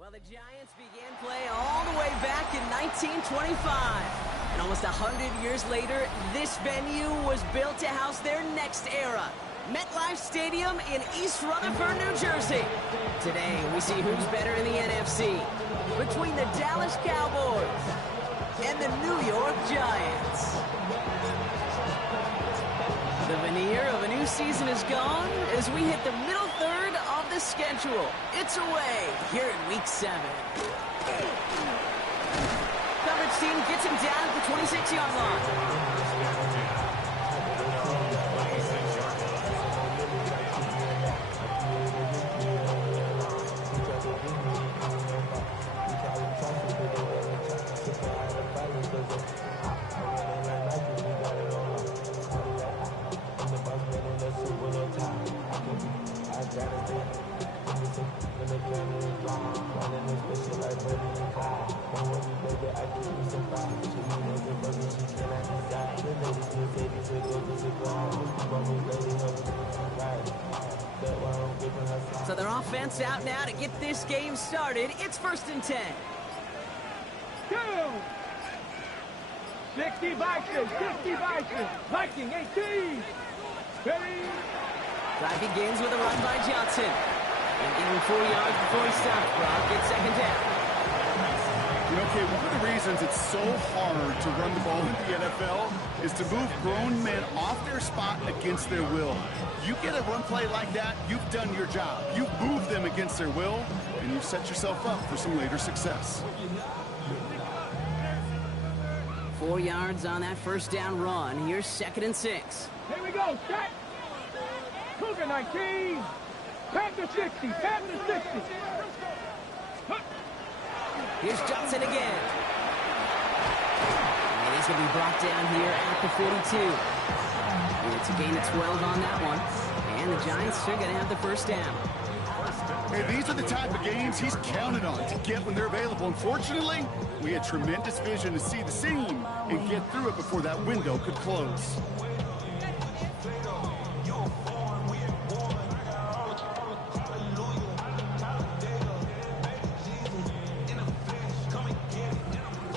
Well, the Giants began play all the way back in 1925. And almost 100 years later, this venue was built to house their next era. MetLife Stadium in East Rutherford, New Jersey. Today, we see who's better in the NFC between the Dallas Cowboys and the New York Giants. The veneer of a new season is gone as we hit the middle third of the schedule. It's away here in Week 7. Coverage team gets him down at the 26-yard line. So their offense out now to get this game started. It's 1st and 10. 60 Vikings, 60 Vikings, Viking 18. Ready? Drive begins with a run by Johnson. And even 4 yards before he stops, Brock. It's 2nd down. You know, Kate, one of the reasons it's so hard to run the ball in the NFL is to move grown men off their spot against their will. You get a run play like that, you've done your job. You've moved them against their will, and you've set yourself up for some later success. 4 yards on that 1st down run. Here's 2nd and 6. Here we go, set. Cougar 19. Panther 60, Panther 60. Here's Johnson again. And he's going to be brought down here at the 42. And it's a gain of 12 on that one. And the Giants are going to have the 1st down. Hey, these are the type of games he's counted on to get when they're available. Unfortunately, we had tremendous vision to see the seam and get through it before that window could close.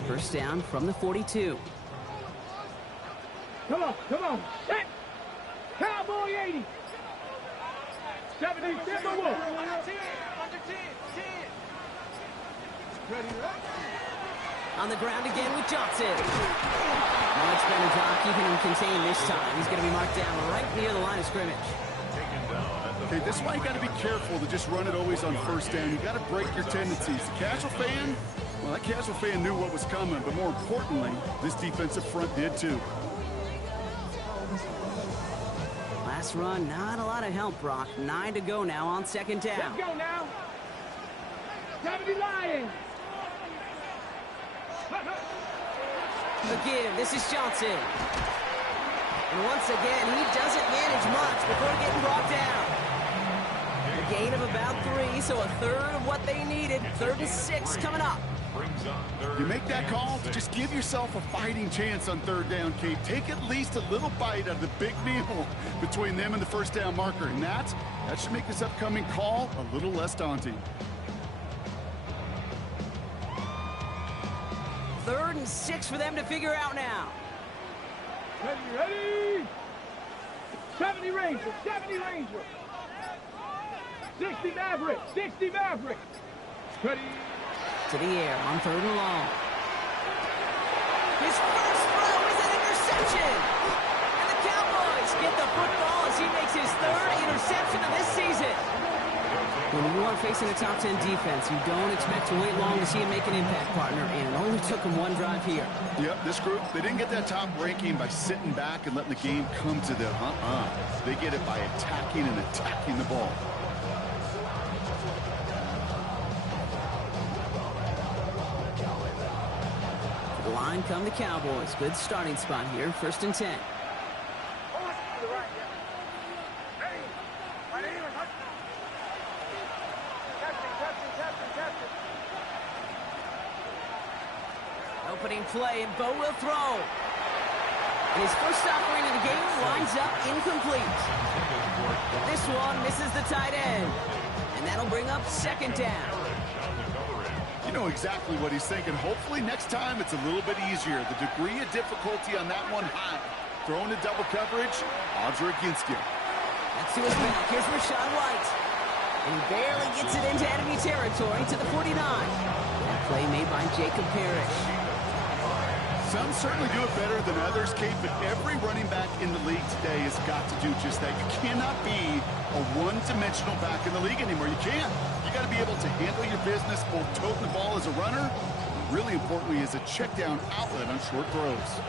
First down from the 42. Come on, set. Cowboy 80. 70, Timberwolf. On the ground again with Johnson. Much better job keeping him contained this time. He's going to be marked down right near the line of scrimmage. Okay, this is why you got to be careful to just run it always on 1st down. You got to break your tendencies. The casual fan, well, that casual fan knew what was coming, but more importantly, this defensive front did too. Last run, not a lot of help, Brock. 9 to go now on 2nd down. Let's go now. 70 Lions. The give, this is Johnson. And once again, he doesn't manage much before getting brought down. A gain of about 3, so a third of what they needed. 3rd and 6 coming up. You make that call to just give yourself a fighting chance on 3rd down, Kate. Take at least a little bite out of the big meal between them and the 1st down marker. And that should make this upcoming call a little less daunting. 3rd and 6 for them to figure out now. Ready? 70 Rangers, 70 Rangers. 60 Maverick, 60 Maverick. Ready? To the air on 3rd and long. His first throw is an interception. And the Cowboys get the football as he makes his 3rd interception of this season. When you are facing a top 10 defense, you don't expect to wait long to see him make an impact, partner, and it only took him 1 drive here. Yep, this group, they didn't get that top ranking by sitting back and letting the game come to them. They get it by attacking the ball. The line come the Cowboys. Good starting spot here. 1st and 10. Opening play, and Bo will throw. And his first offering of the game winds up incomplete. This one misses the tight end. And that'll bring up 2nd down. You know exactly what he's thinking. Hopefully next time it's a little bit easier. The degree of difficulty on that one high. Thrown to double coverage, odds are against you. That's to his back. Here's Rachaad White. And he barely gets it into enemy territory to the 49. That play made by Jacob Parrish. Some certainly do it better than others, Kate, but every running back in the league today has got to do just that. You cannot be a one-dimensional back in the league anymore. You can't. You got to be able to handle your business, both toting the ball as a runner, really importantly as a check-down outlet on short throws.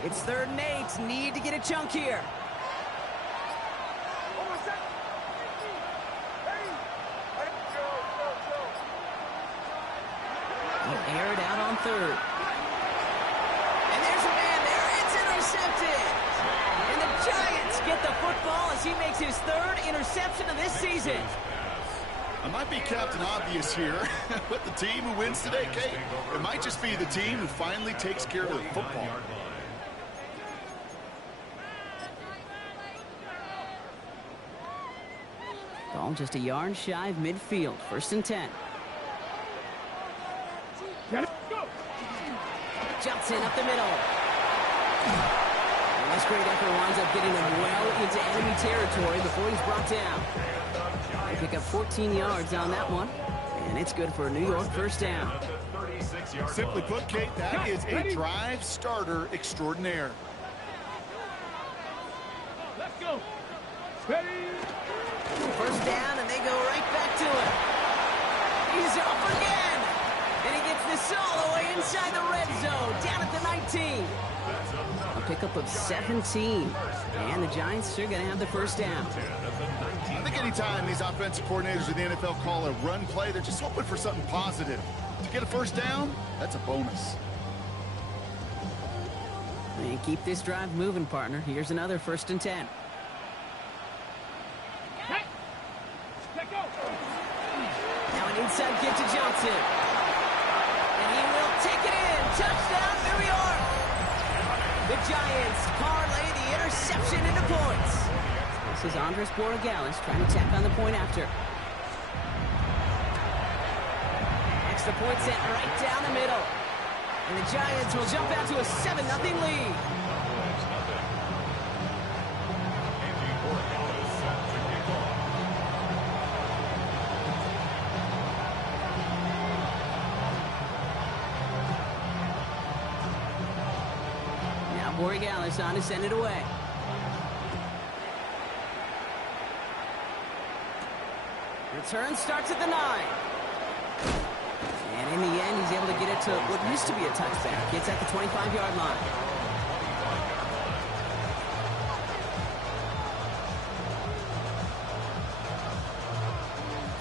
It's 3rd and 8. Need to get a chunk here. He'll air it out on 3rd. And there's a man there. It's intercepted. And the Giants get the football as he makes his 3rd interception of this season. I might be Captain Obvious here, but the team who wins today, Kate, it might just be the team who finally takes care of the football. Ball just a yard shy of midfield. 1st and 10. Jumps in up the middle. And this great effort winds up getting him well into enemy territory before he's brought down. They pick up 14 yards on that one. And it's good for a New York 1st down. Simply put, Kate, that is a drive starter extraordinaire. Let's go. Ready. 1st down, and they go right back to it. He's off again. And he gets this all the way inside the red zone, down at the 19. A pickup of 17. And the Giants are going to have the 1st down. I think anytime these offensive coordinators in the NFL call a run play, they're just hoping for something positive. To get a 1st down, that's a bonus. And keep this drive moving, partner. Here's another 1st and 10. Now an inside kick to Johnson. And he will take it in. Touchdown, New York. The Giants parlay the interception into points. This is Andres Borregales trying to tack on the point after. Extra point sent right down the middle. And the Giants will jump out to a 7-0 lead. Borregales on to send it away. Return starts at the 9. And in the end, he's able to get it to what used to be a touchback. It's at the 25-yard line.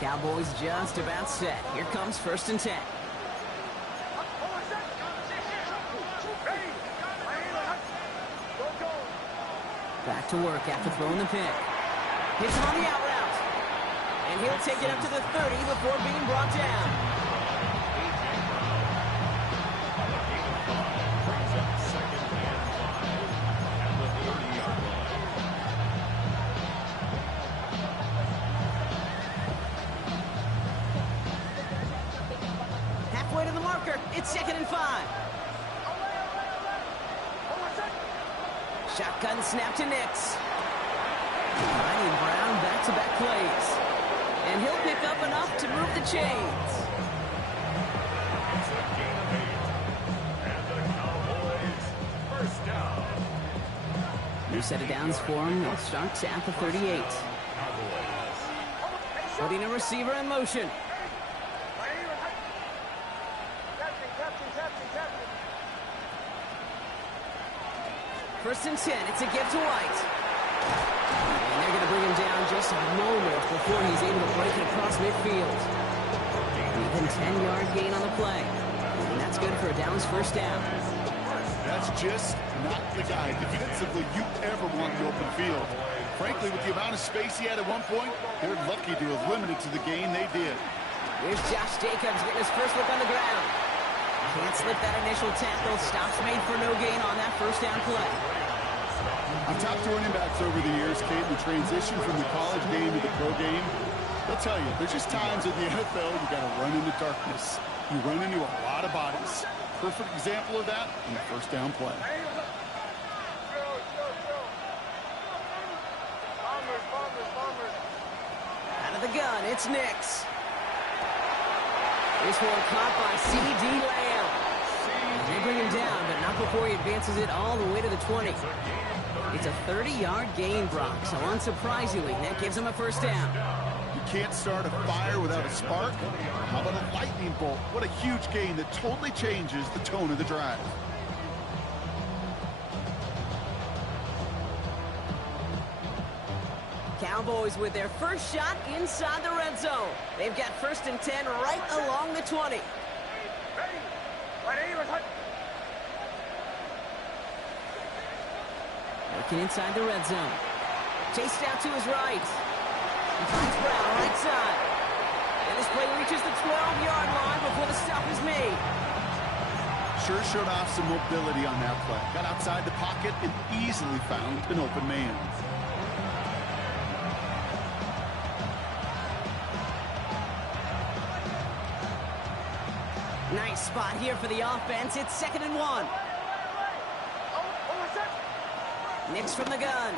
Cowboys just about set. Here comes 1st and 10. Back to work after throwing the pick. Hits him on the out route. And he'll take it up to the 30 before being brought down. Halfway to the marker. It's 2nd and 5. Shotgun snap to Nix. Finding Brown back-to-back plays. And he'll pick up enough to move the chains. New set of downs for him. It starts at the 38. Putting a receiver in motion. 1st and 10. It's a give to White. And they're going to bring him down just a moment before he's able to break it across midfield. Even 10-yard gain on the play. And that's good for a Downs 1st down. That's just not the guy defensively you ever want the open field. Frankly, with the amount of space he had at one point, they're lucky to have limited to the gain they did. Here's Josh Jacobs getting his first look on the ground. Can't slip that initial tackle. Stops made for no gain on that 1st down play. I've talked to running backs over the years, Kate, the transition from the college game to the pro game. They'll tell you, there's just times in the NFL you got to run into darkness. You run into a lot of bodies. Perfect example of that in the first down play. Out of the gun, it's Nix. This one caught by C.D. Lamb. They bring him down, but not before he advances it all the way to the 20. It's a 30-yard gain, Brock, so unsurprisingly, that gives him a first down. You can't start a fire without a spark. How about a lightning bolt? What a huge gain that totally changes the tone of the drive. Cowboys with their first shot inside the red zone. They've got 1st and 10 right along the 20. Looking inside the red zone. Chased out to his right. He finds Brown right side. And this play reaches the 12-yard line before the stop is made. Sure showed off some mobility on that play. Got outside the pocket and easily found an open man. Nice spot here for the offense. It's 2nd and 1. Nix from the gun.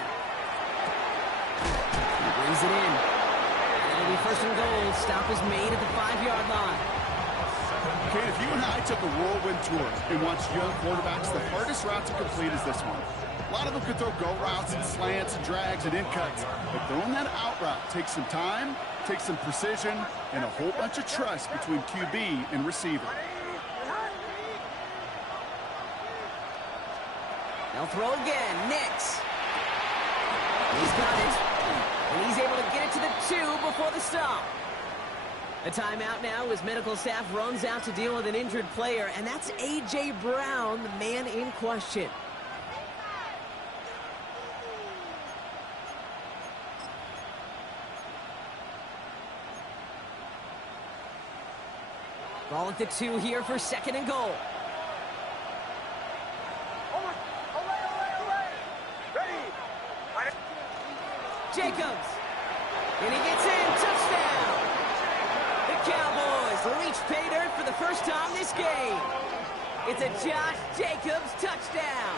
He brings it in. And it'll be 1st and goal. Stop is made at the 5-yard line. Okay, if you and I took a whirlwind tour and watched young quarterbacks, the hardest route to complete is this one. A lot of them could throw go routes and slants and drags and in cuts, but throwing that out route takes some time, takes some precision, and a whole bunch of trust between QB and receiver. They'll throw again. Nix. He's got it. And he's able to get it to the 2 before the stop. A timeout now as medical staff runs out to deal with an injured player, and that's A.J. Brown, the man in question. Ball at the 2 here for 2nd and goal. Jacobs. And he gets in. Touchdown. The Cowboys reach pay dirt for the first time this game. It's a Josh Jacobs touchdown.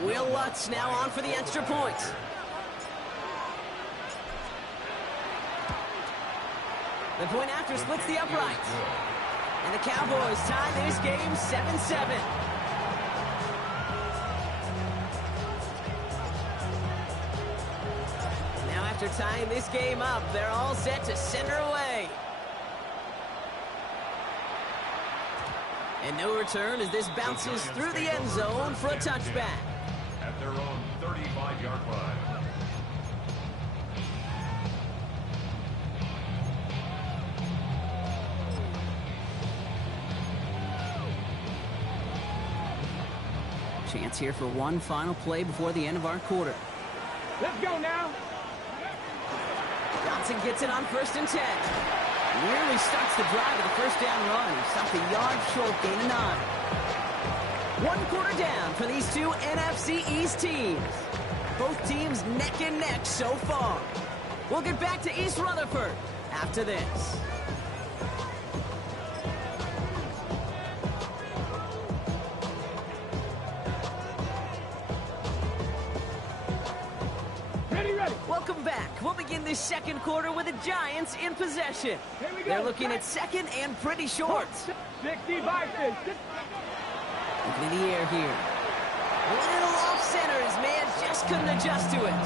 Will Lutz now on for the extra point. The point after splits the uprights. And the Cowboys tie this game 7-7. After tying this game up, they're all set to send her away. And no return as this bounces through the end zone for a touchback. At their own 35-yard line. Chance here for one final play before the end of our quarter. Let's go now. Johnson gets it on 1st and 10. Nearly starts the drive with a first down run. He stopped a yard short, gain of 9. 1 quarter down for these two NFC East teams. Both teams neck and neck so far. We'll get back to East Rutherford after this. Welcome back. We'll begin this second quarter with the Giants in possession. They're looking at 2nd and pretty short. 60 vices. Looking in the air here. A little off center. His man just couldn't adjust to it.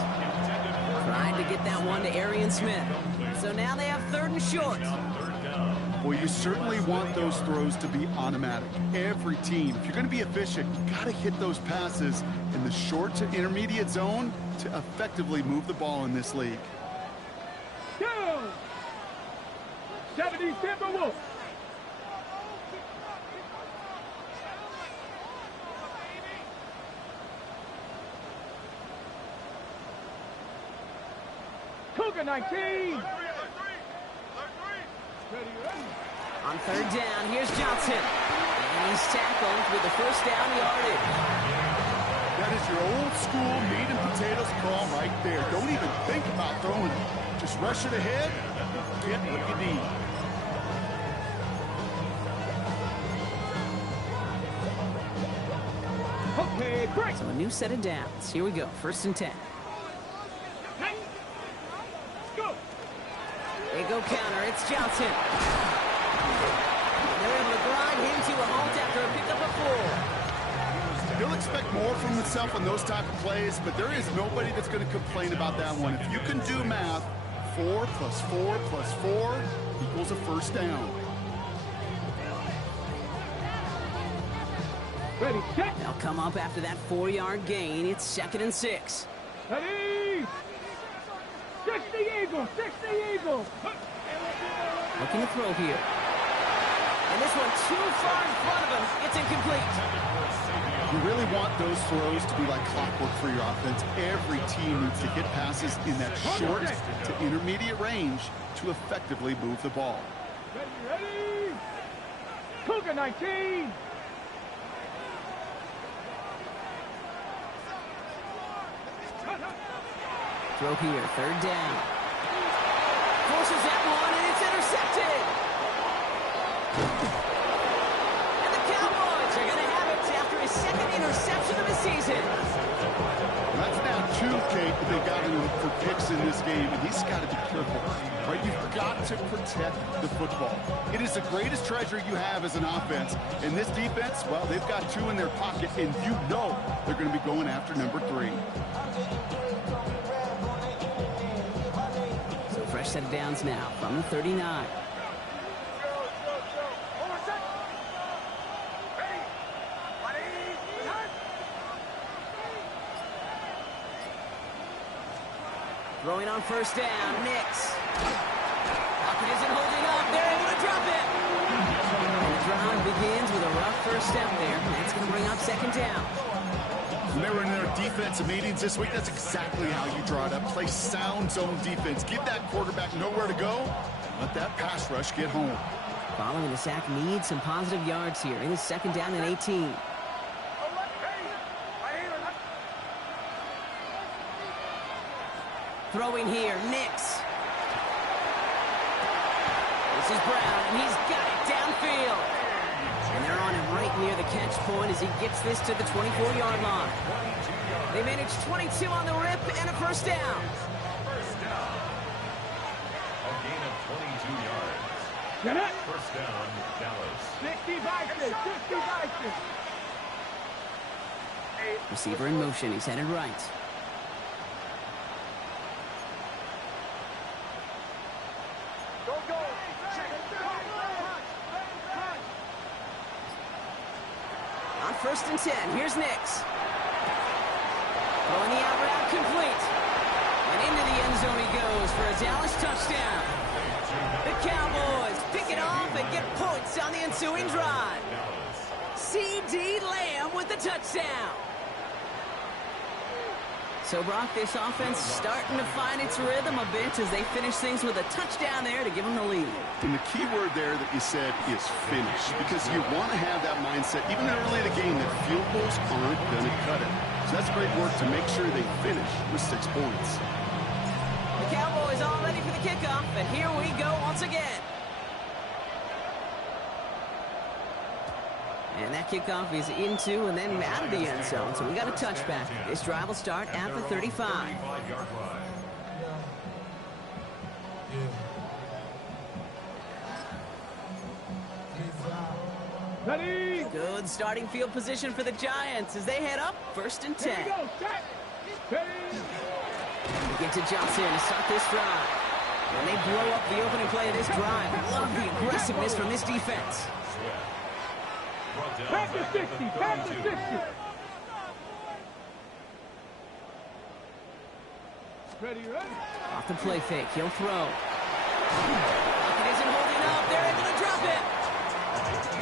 Trying to get that one to Arian Smith. So now they have 3rd and short. Well, you certainly want those throws to be automatic. Every team, if you're going to be efficient, you got to hit those passes in the short to intermediate zone to effectively move the ball in this league. 70 Timberwolves. Cougar 19. On 3rd down, here's Johnson. And he's tackled with the first down yardage. That is your old school meat and potatoes crawl right there. Don't even think about throwing it. Just rush it ahead and get what you need. Okay, break. So a new set of downs. Here we go. 1st and 10. Go. They go counter. It's Johnson. They're able to grind him to a halt after a pickup of 4. He'll expect more from himself on those type of plays, but there is nobody that's going to complain about that one. If you can do math, 4 plus 4 plus 4 equals a first down. Ready, set. They'll come up after that 4-yard gain. It's 2nd and 6. Ready. 60 Eagles, 60 Eagles. Looking to throw here. And this one too far in front of him. It's incomplete. You really want those throws to be like clockwork for your offense. Every team needs to hit passes in that short to intermediate range to effectively move the ball. Ready. Cougar 19. Throw here. 3rd down. Forces that one, and it's intercepted. And the Cowboys are going to have it after his 2nd interception of the season. That's now 2, Kate, that they got him for picks in this game, and he's got to be careful. Right? You've got to protect the football. It is the greatest treasure you have as an offense. And this defense, well, they've got 2 in their pocket, and you know they're going to be going after number 3. So fresh set of downs now from the 39. Throwing on 1st down, Nix. Pocket isn't holding up. They're able to drop it. And the drive begins with a rough 1st down there. That's going to bring up 2nd down. When they were in their defensive meetings this week, that's exactly how you draw it up. Play sound zone defense. Give that quarterback nowhere to go. Let that pass rush get home. Following the sack needs some positive yards here. It is 2nd down and 18. Throwing here, Nix. This is Brown, and he's got it downfield. And they're on him right near the catch point as he gets this to the 24-yard line. They manage 22 on the rip and a 1st down. First down. A gain of 22 yards. Get it. 1st down, Dallas. 60 Vikings, 60 Vikings. Receiver in motion. He's headed right. On 1st and 10, here's Nix. Throwing the out route complete. And into the end zone he goes for a Dallas touchdown. The Cowboys pick it off and get points on the ensuing drive. C.D. Lamb with the touchdown. So, Brock, this offense starting to find its rhythm a bit as they finish things with a touchdown there to give them the lead. And the key word there that you said is finish, because you want to have that mindset, even early in the game, that field goals aren't going to cut it. So that's great work to make sure they finish with 6 points. The Cowboys all ready for the kickoff, and here we go once again. And that kickoff is into and then out of the end zone. So we got a touchback. This drive will start at the 35. 35-yard line. Ready. Good starting field position for the Giants as they head up 1st and 10. Here we go. Set. Ready. We get to Johnson to start this drive. And they blow up the opening play of this drive. Love the aggressiveness from this defense. Back to 60, back to 60. Ready, ready. Off the play fake, he'll throw. It isn't holding up, they're able to drop it.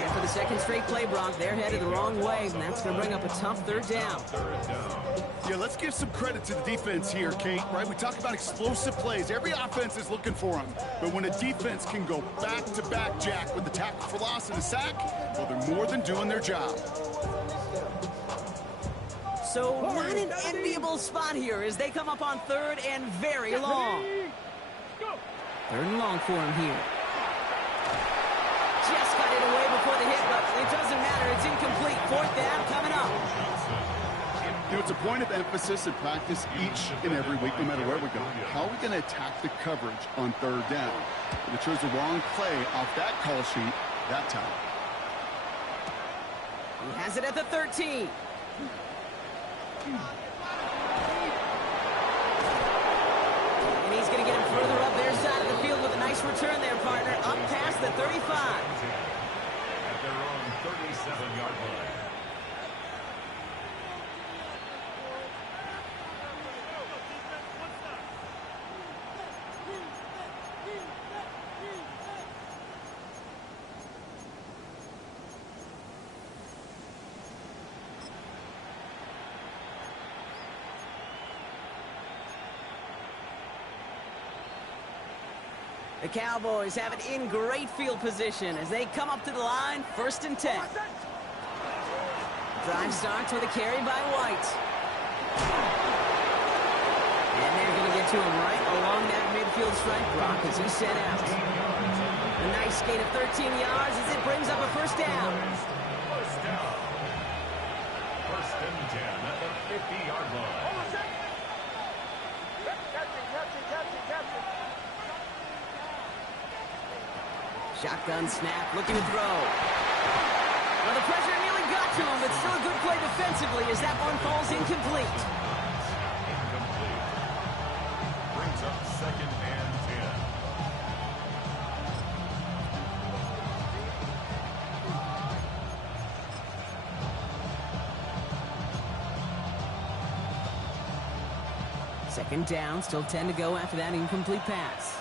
And for the second straight play, Brock, they're headed the wrong way, and that's going to bring up a tough third down. Yeah, let's give some credit to the defense here, Kate, right? We talk about explosive plays. Every offense is looking for them. But when a defense can go back-to-back, Jack, with the tackle for loss and a sack, well, they're more than doing their job. So not an enviable spot here as they come up on third and very long. Third and long for him here. Just got it away before the hit, but it doesn't matter. It's incomplete. Fourth down coming up. You know, it's a point of emphasis in practice each and every week, no matter where we go. How are we going to attack the coverage on third down? They chose the wrong play off that call sheet that time. He has it at the 13. And he's going to get him further up their side of the field with a nice return there, partner, up past the 35. At their own 37-yard line. The Cowboys have it in great field position as they come up to the line, 1st and 10. Drive starts with a carry by White. And they're going to get to him right along that midfield stripe block as he's sent out. A nice gain of 13 yards as it brings up a first down. First down. 1st and 10 at the 50-yard line. Shotgun snap, looking to throw. Well, the pressure nearly got to him, but still a good play defensively as that one falls incomplete. Incomplete. Brings up 2nd and 10. Second down, still 10 to go after that incomplete pass.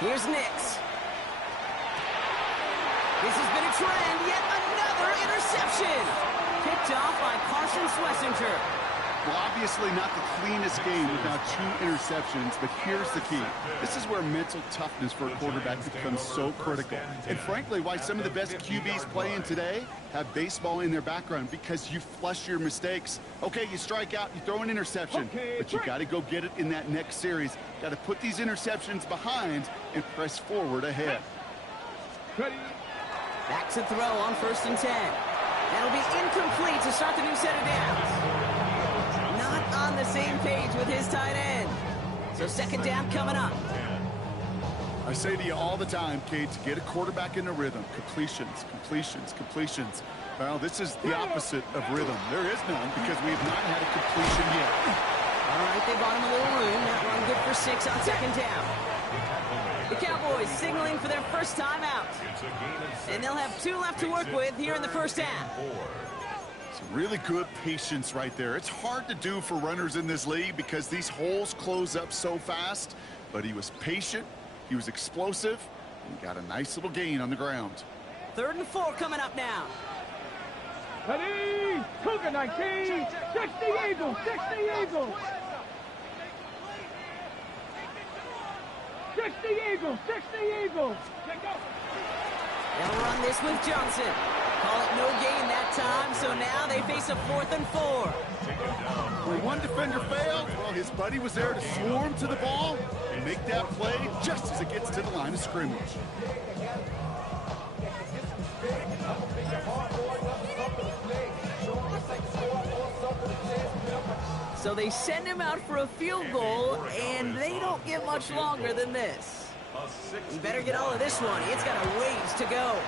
Here's Nix. This has been a trend, yet another interception. Picked off by Carson Schlesinger. Well, obviously not the cleanest game without 2 interceptions, but here's the key. This is where mental toughness for a quarterback becomes so critical. And frankly, why some of the best QBs playing today have baseball in their background, because you flush your mistakes. Okay, you strike out, you throw an interception, but you got to go get it in that next series. Got to put these interceptions behind and press forward ahead. Back to throw on 1st and 10. That'll be incomplete to start the new set of downs. Not on the same page with his tight end. So 2nd down coming up. I say to you all the time, Kate, to get a quarterback in a rhythm, completions, completions, completions. Well, this is the opposite of rhythm. There is none because we have not had a completion yet. All right, they bought him a little room. That run good for 6 on 2nd down. The Cowboys signaling for their first time out. And they'll have 2 left to work with here in the first half. Some really good patience right there. It's hard to do for runners in this league because these holes close up so fast. But he was patient, he was explosive, and got a nice little gain on the ground. 3rd and 4 coming up now. Ready, Cougar 19, 60 Eagles, 60 Eagles. 60 Eagles, 60 Eagles. They'll run this with Johnson. Call it no gain that time, so now they face a 4th and 4. When one defender failed, well, his buddy was there to swarm to the ball and make that play just as it gets to the line of scrimmage. So they send him out for a field goal, and they don't get much longer than this. He better get all of this one. It's got a ways to go.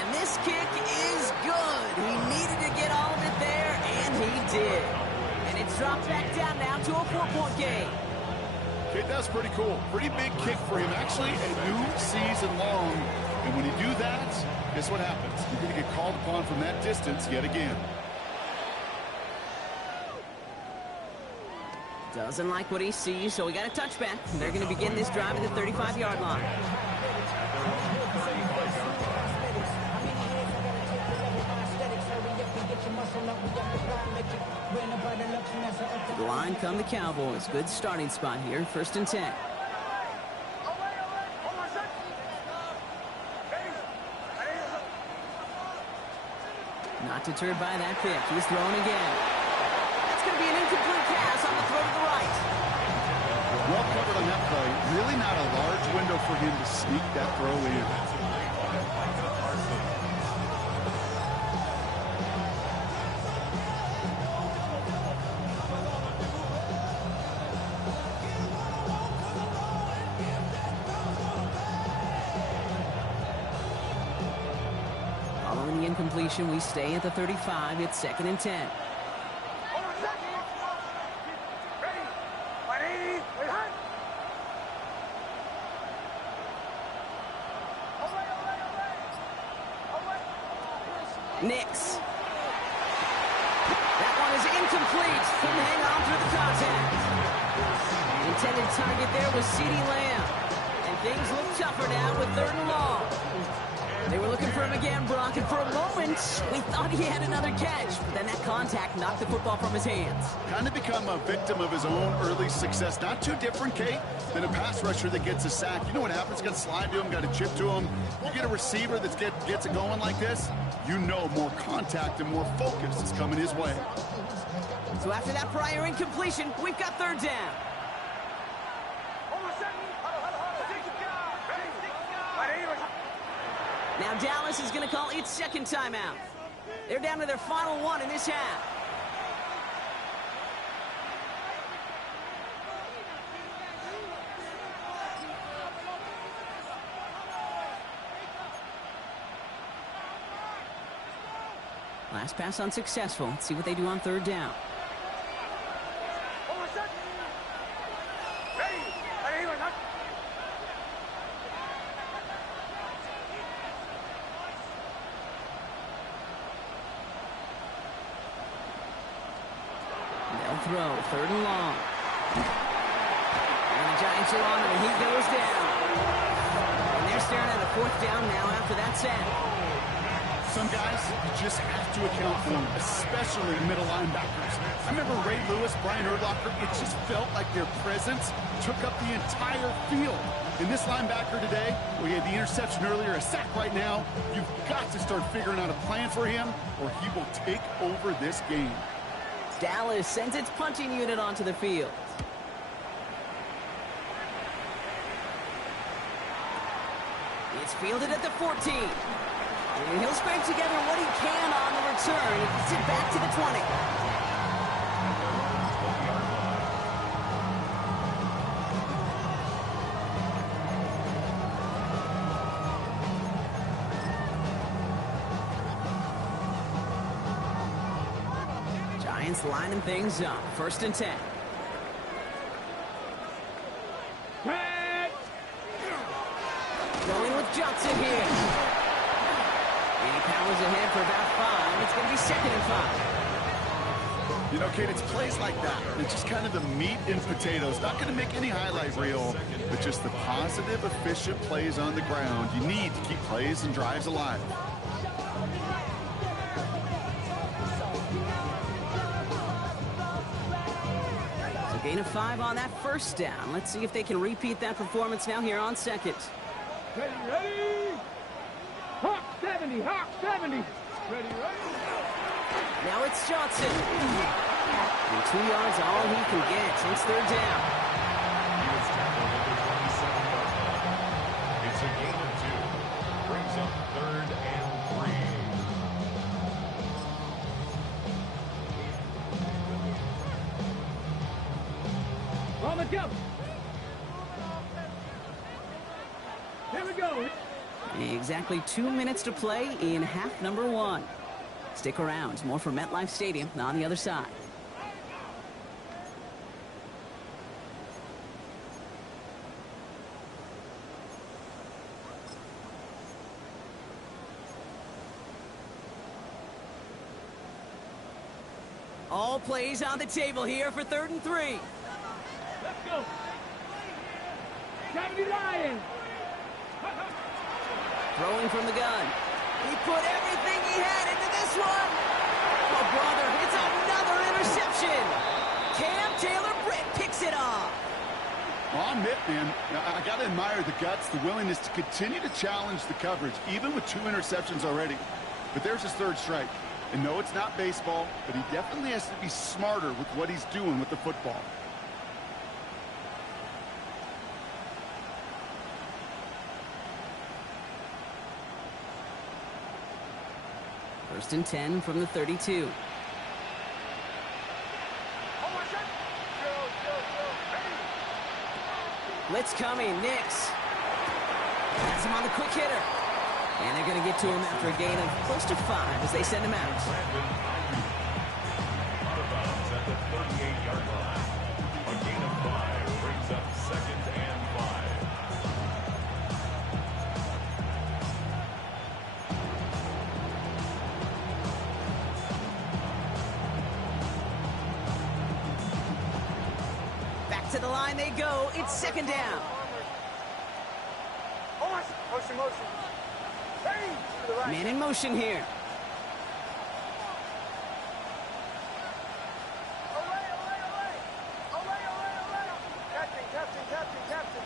And this kick is good. He needed to get all of it there, and he did. And it's dropped back down now to a 4-point game. Okay, that's pretty cool. Pretty big kick for him. Actually, a new season long. And when you do that, guess what happens? You're going to get called upon from that distance yet again. Doesn't like what he sees, so we got a touchback. They're going to begin this drive at the 35-yard line. To the line come the Cowboys. Good starting spot here, 1st and 10. Not deterred by that pick. He's throwing again. That's going to be an incomplete pass on the throw to the right. Well covered on that play. Really not a large window for him to sneak that throw in. Following the incompletion, we stay at the 35. It's 2nd and 10. Nix. That one is incomplete. Couldn't hang on through the contact. The intended target there was CeeDee Lamb. And things look tougher now with 3rd and long. They were looking for him again, Brock, and for a moment, we thought he had another catch. But then that contact knocked the football from his hands. Kind of become a victim of his own early success. Not too different, Kate, than a pass rusher that gets a sack. You know what happens? Got to slide to him, got to chip to him. You get a receiver that gets it going like this, you know more contact and more focus is coming his way. So after that prior incompletion, we've got 3rd down. Now Dallas is going to call its 2nd timeout. They're down to their final one in this half. Last pass unsuccessful. Let's see what they do on 3rd down. They'll throw, 3rd and long. And the Giants are on him, and he goes down. And they're staring at a 4th down now after that sack. Some guys, you just have to account for them, especially middle linebackers. I remember Ray Lewis, Brian Urlacher, it just felt like their presence took up the entire field. And this linebacker today, we had the interception earlier, a sack right now. You've got to start figuring out a plan for him, or he will take over this game. Dallas sends its punching unit onto the field. It's fielded at the 14. And he'll scrape together what he can on the return. He gets it back to the 20. Giants lining things up. 1st and 10. Going with Johnson here. And he powers ahead for about 5. It's going to be 2nd and 5. You know, Kate, it's plays like that. It's just kind of the meat and potatoes. Not going to make any highlight reel, but just the positive, efficient plays on the ground. You need to keep plays and drives alive. So gain of 5 on that 1st down. Let's see if they can repeat that performance now here on 2nd. Ready, ready. Hawk 70, Hawk 70. Ready, ready. Now it's Johnson. And 2 yards all he can get. It's 3rd down. It's a gain of 2. Brings up 3rd and 3. On the jump. Here we go. Exactly 2 minutes to play in half number 1. Stick around. More from MetLife Stadium on the other side. All plays on the table here for 3rd and 3. 70 Lions. Throwing from the gun. He put everything he had into this one. Oh, brother, it's another interception. Cam Taylor-Britt picks it off. Well, I'll admit, man, I got to admire the guts, the willingness to continue to challenge the coverage, even with 2 interceptions already. But there's his 3rd strike. And no, it's not baseball, but he definitely has to be smarter with what he's doing with the football. First and 10 from the 32. Blitz coming, Nix. Has him on the quick hitter. And they're going to get to him after a gain of close to 5 as they send him out. Out of bounds at the 38-yard line. A gain of 5 brings up 2nd and 5. Back to the line they go. It's 2nd down. Motion. Man in motion here. Captain.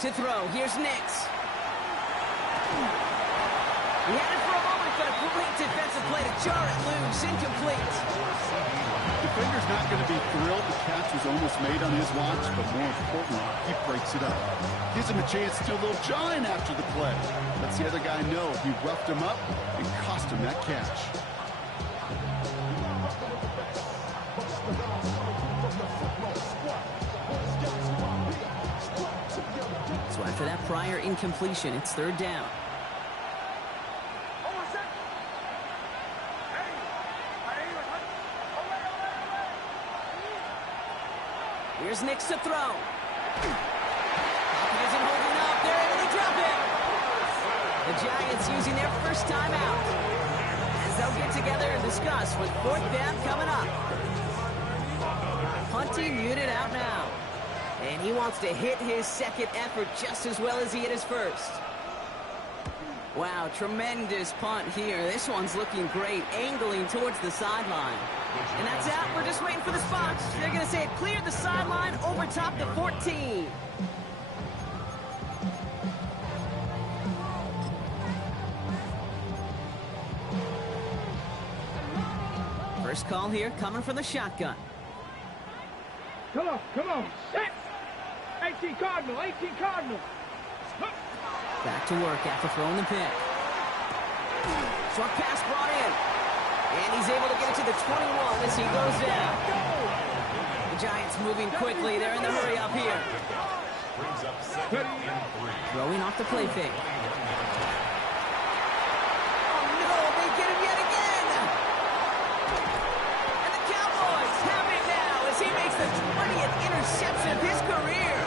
To throw, here's Nix. He had it for a moment, but a great defensive play to jar it loose. Incomplete. Defender's not going to be thrilled the catch was almost made on his watch, but more importantly, he breaks it up. Gives him a chance to do a little jawing after the play. Lets the other guy know he roughed him up and cost him that catch. So after that prior incompletion, it's 3rd down. Here's Nix to throw. Falcons isn't holding up. They're able to drop it. The Giants using their first timeout as they'll get together and discuss with 4th down coming up. Punting unit out now. And he wants to hit his 2nd effort just as well as he hit his 1st. Wow, tremendous punt here. This one's looking great, angling towards the sideline. And that's out. We're just waiting for the spots. They're going to say it cleared the sideline over top the 14. First call here coming from the shotgun. Come on. Set. 18 Cardinal. Back to work after throwing the pick. Short pass brought in. And he's able to get it to the 21 as he goes down. The Giants moving quickly. They're in the hurry up here. Brings up 2nd and 3. Throwing off the play fake. Oh no, they get him yet again. And the Cowboys have it now as he makes the 20th interception of his career.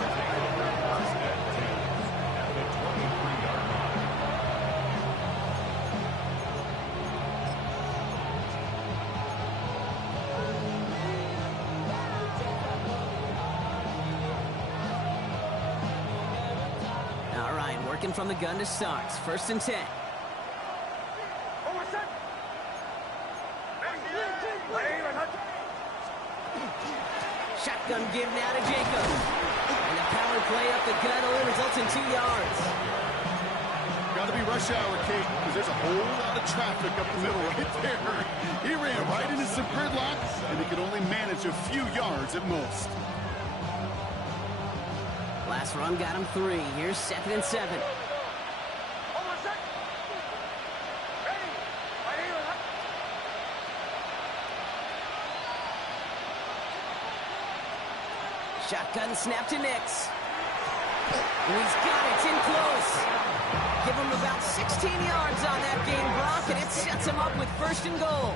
Working from the gun to start. 1st and 10. Shotgun give now to Jacob. And a power play up the gut only results in 2 yards. Got to be rush hour, Kate, because there's a whole lot of traffic up the middle right there. He ran right into some gridlock, and he could only manage a few yards at most. Last run got him 3. Here's 2nd and 7. Shotgun snap to Nix. And he's got it. It's in close. Give him about 16 yards on that gain, Brock, and it sets him up with 1st and goal.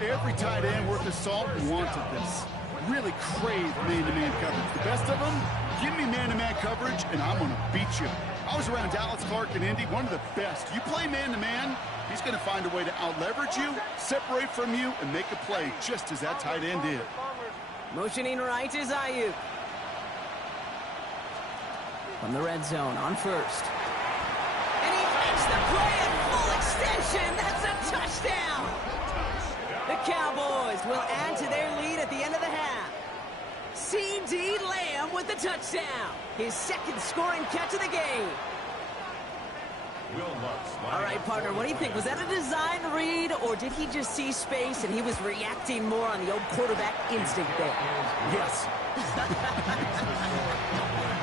Every tight end worth his salt wanted this. Really craved man-to-man coverage. The best of them, give me man-to-man coverage, and I'm going to beat you. I was around Dallas Clark and Indy, one of the best. You play man-to-man, he's going to find a way to out-leverage you, separate from you, and make a play just as that tight end did. Motioning right is Ayuk. From the red zone on first. And he makes the play at full extension. That's a touchdown. The Cowboys will add to their lead at the end of the half. C.D. Lamb with the touchdown. His second scoring catch of the game. All right, partner, what do you think? Was that a design read, or did he just see space and he was reacting more on the old quarterback instinct there? Yes.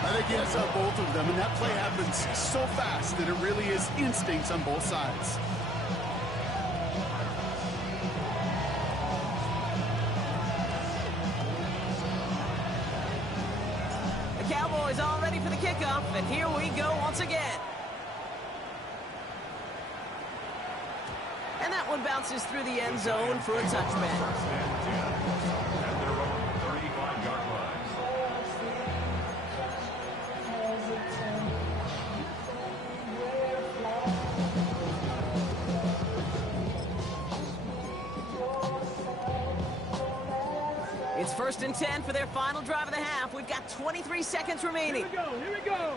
I think yes on both of them, and that play happens so fast that it really is instincts on both sides. The Cowboys all ready for the kickoff, and here we go once again. And that one bounces through the end zone for a touchback. At their own 35-yard line. It's 1st and 10 for their final drive of the half. We've got 23 seconds remaining. Here we go.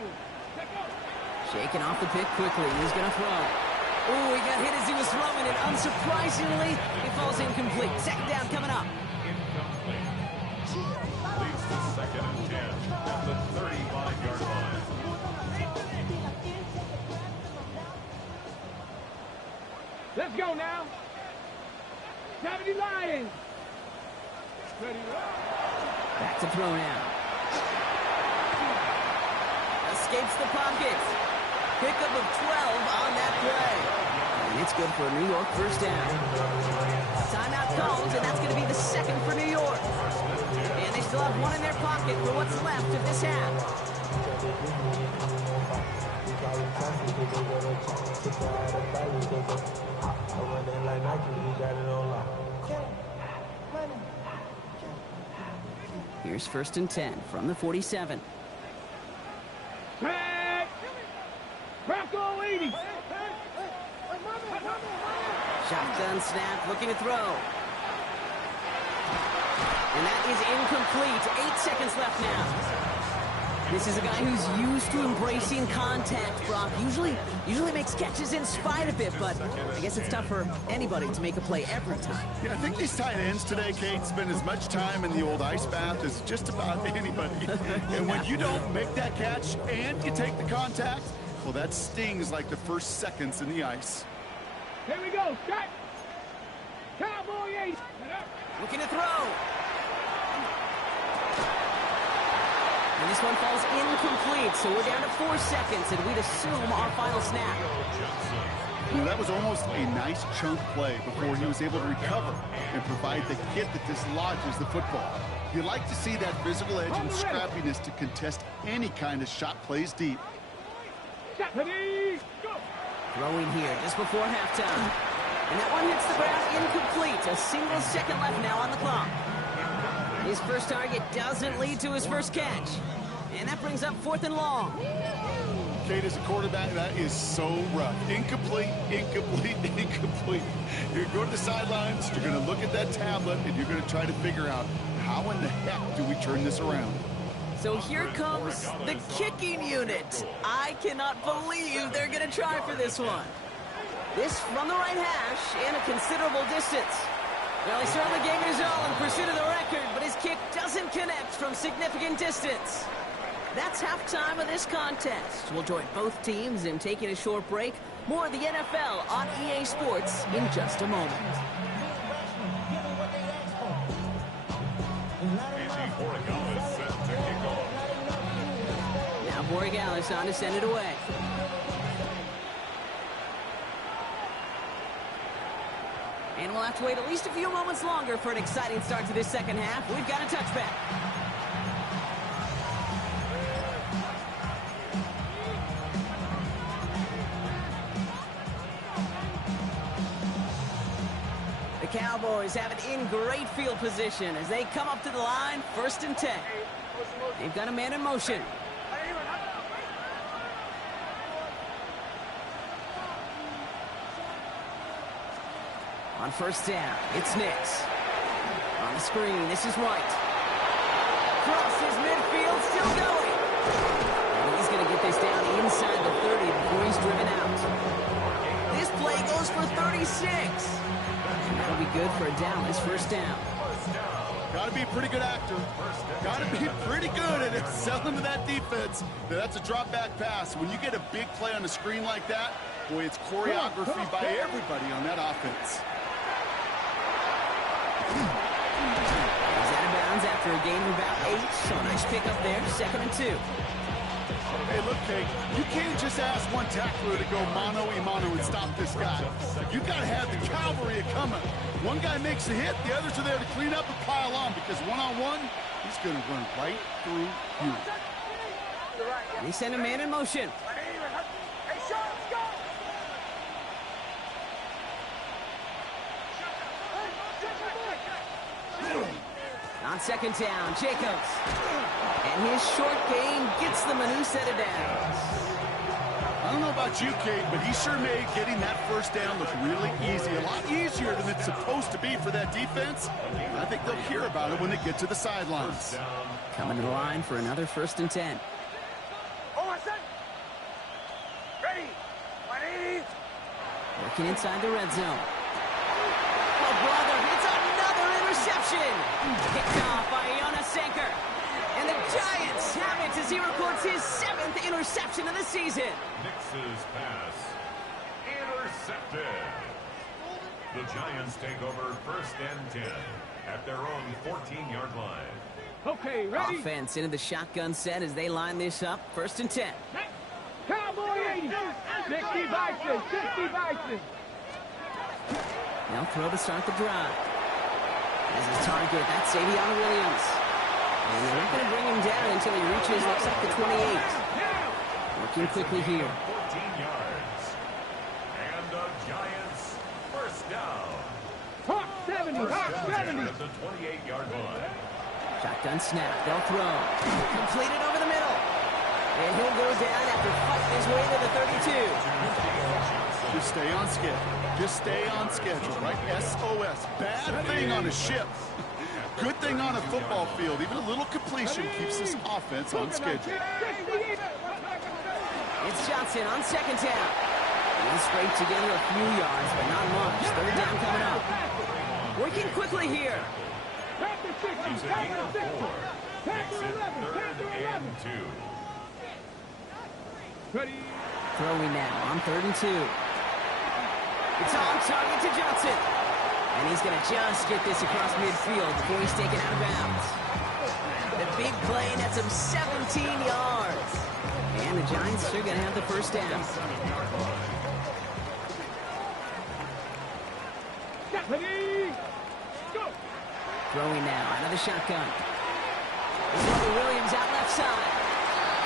Shaking off the pick quickly. He's going to throw. Ooh, he got hit as he was throwing it. Unsurprisingly, he falls incomplete. Second down coming up. Incomplete. Leads to 2nd and 10 at the 35-yard line. Let's go now. 70 Lions. Ready. Back to throw now. Escapes the pocket. Pickup of 12 on that play. And it's good for a New York first down. Timeout called, and that's going to be the second for New York. And they still have one in their pocket for what's left of this half. Here's 1st and 10 from the 47. Back. Bronco 80. Shotgun snap, looking to throw. And that is incomplete. 8 seconds left now. This is a guy who's used to embracing contact, Brock. Usually makes catches in spite of it, but I guess it's tough for anybody to make a play every time. Yeah, I think these tight ends today, Kate, spend as much time in the old ice bath as just about anybody. And when you don't make that catch and you take the contact, well, that stings like the first seconds in the ice. Here we go. Shot. Cowboy 80. Looking to throw. And this one falls incomplete, so we're down to 4 seconds, and we'd assume our final snap. You know, that was almost a nice chunk play before he was able to recover and provide the hit that dislodges the football. You like to see that physical edge and scrappiness to contest any kind of shot plays deep. Throwing here just before halftime. And that one hits the ground incomplete. A single second left now on the clock. His first target doesn't lead to his first catch. And that brings up 4th and long. Kate, as a quarterback, that is so rough. Incomplete, incomplete, incomplete. You're going to go to the sidelines, you're going to look at that tablet, and you're going to try to figure out how in the heck do we turn this around. So here comes the kicking unit. I cannot believe they're going to try for this one. This from the right hash and a considerable distance. Well, he certainly gave his all in pursuit of the record, but his kick doesn't connect from significant distance. That's halftime of this contest. We'll join both teams in taking a short break. More of the NFL on EA Sports in just a moment. Now Borregales on to send it away. And we'll have to wait at least a few moments longer for an exciting start to this second half. We've got a touchback. The Cowboys have it in great field position as they come up to the line, 1st and 10. They've got a man in motion. On 1st down, it's Nix. On the screen, this is White. crosses midfield, still going. And he's going to get this down inside the 30 before he's driven out. This play goes for 36. And that'll be good for a Dallas first down. Got to be a pretty good actor. Got to be pretty good at selling to that defense. That's a drop back pass. When you get a big play on the screen like that, boy, it's choreography by everybody on that offense. He's out of bounds after a gain of about 8, so nice pickup there, 2nd and 2. Hey, look, Kate, you can't just ask one tackler to go mano-a-mano and stop this guy. You got to have the cavalry coming. One guy makes a hit, the others are there to clean up and pile on, because one-on-one, he's going to run right through you. They send a man in motion. On 2nd down, Jacobs. And his short gain gets them a new set of downs. I don't know about you, Kate, but he sure made getting that first down look really easy. A lot easier than it's supposed to be for that defense. I think they'll hear about it when they get to the sidelines. Coming to the line for another 1st and 10. Working inside the red zone. Oh, brother, it's another interception. Picked off by Iona Sanker. And the Giants have it as he records his 7th interception of the season. Nix's pass intercepted. The Giants take over 1st and 10 at their own 14-yard line. Okay, ready? Offense into the shotgun set as they line this up. 1st and 10. Cowboy 80. 60 Bison. 60 Bison. They'll throw to start the drive. As his target, that's Savion Williams. And they're not going to bring him down until he reaches, looks like the 28. Working quickly here. 14 yards. And the Giants first down. Hawk 70. Hawk 70. At the 28-yard line. Shotgun snap. They'll throw. Completed over the middle. And he'll go down after fighting his way to the 32. Just stay on schedule. Just stay on schedule, right? SOS. Bad thing on a ship. Good thing on a football field. Even a little completion keeps this offense on schedule. It's Johnson on 2nd down. He'll scrape together a few yards, but not much. 3rd down coming up. Working quickly here. He's a gain of 4. Makes it 3rd and 2. Ready? Throwing now on 3rd and 2. It's on target to Johnson. And he's going to just get this across midfield before he's taken out of bounds. The big play nets him 17 yards. And the Giants are going to have the 1st down. Ready? Go. Throwing now out of the shotgun. It's over Williams out left side.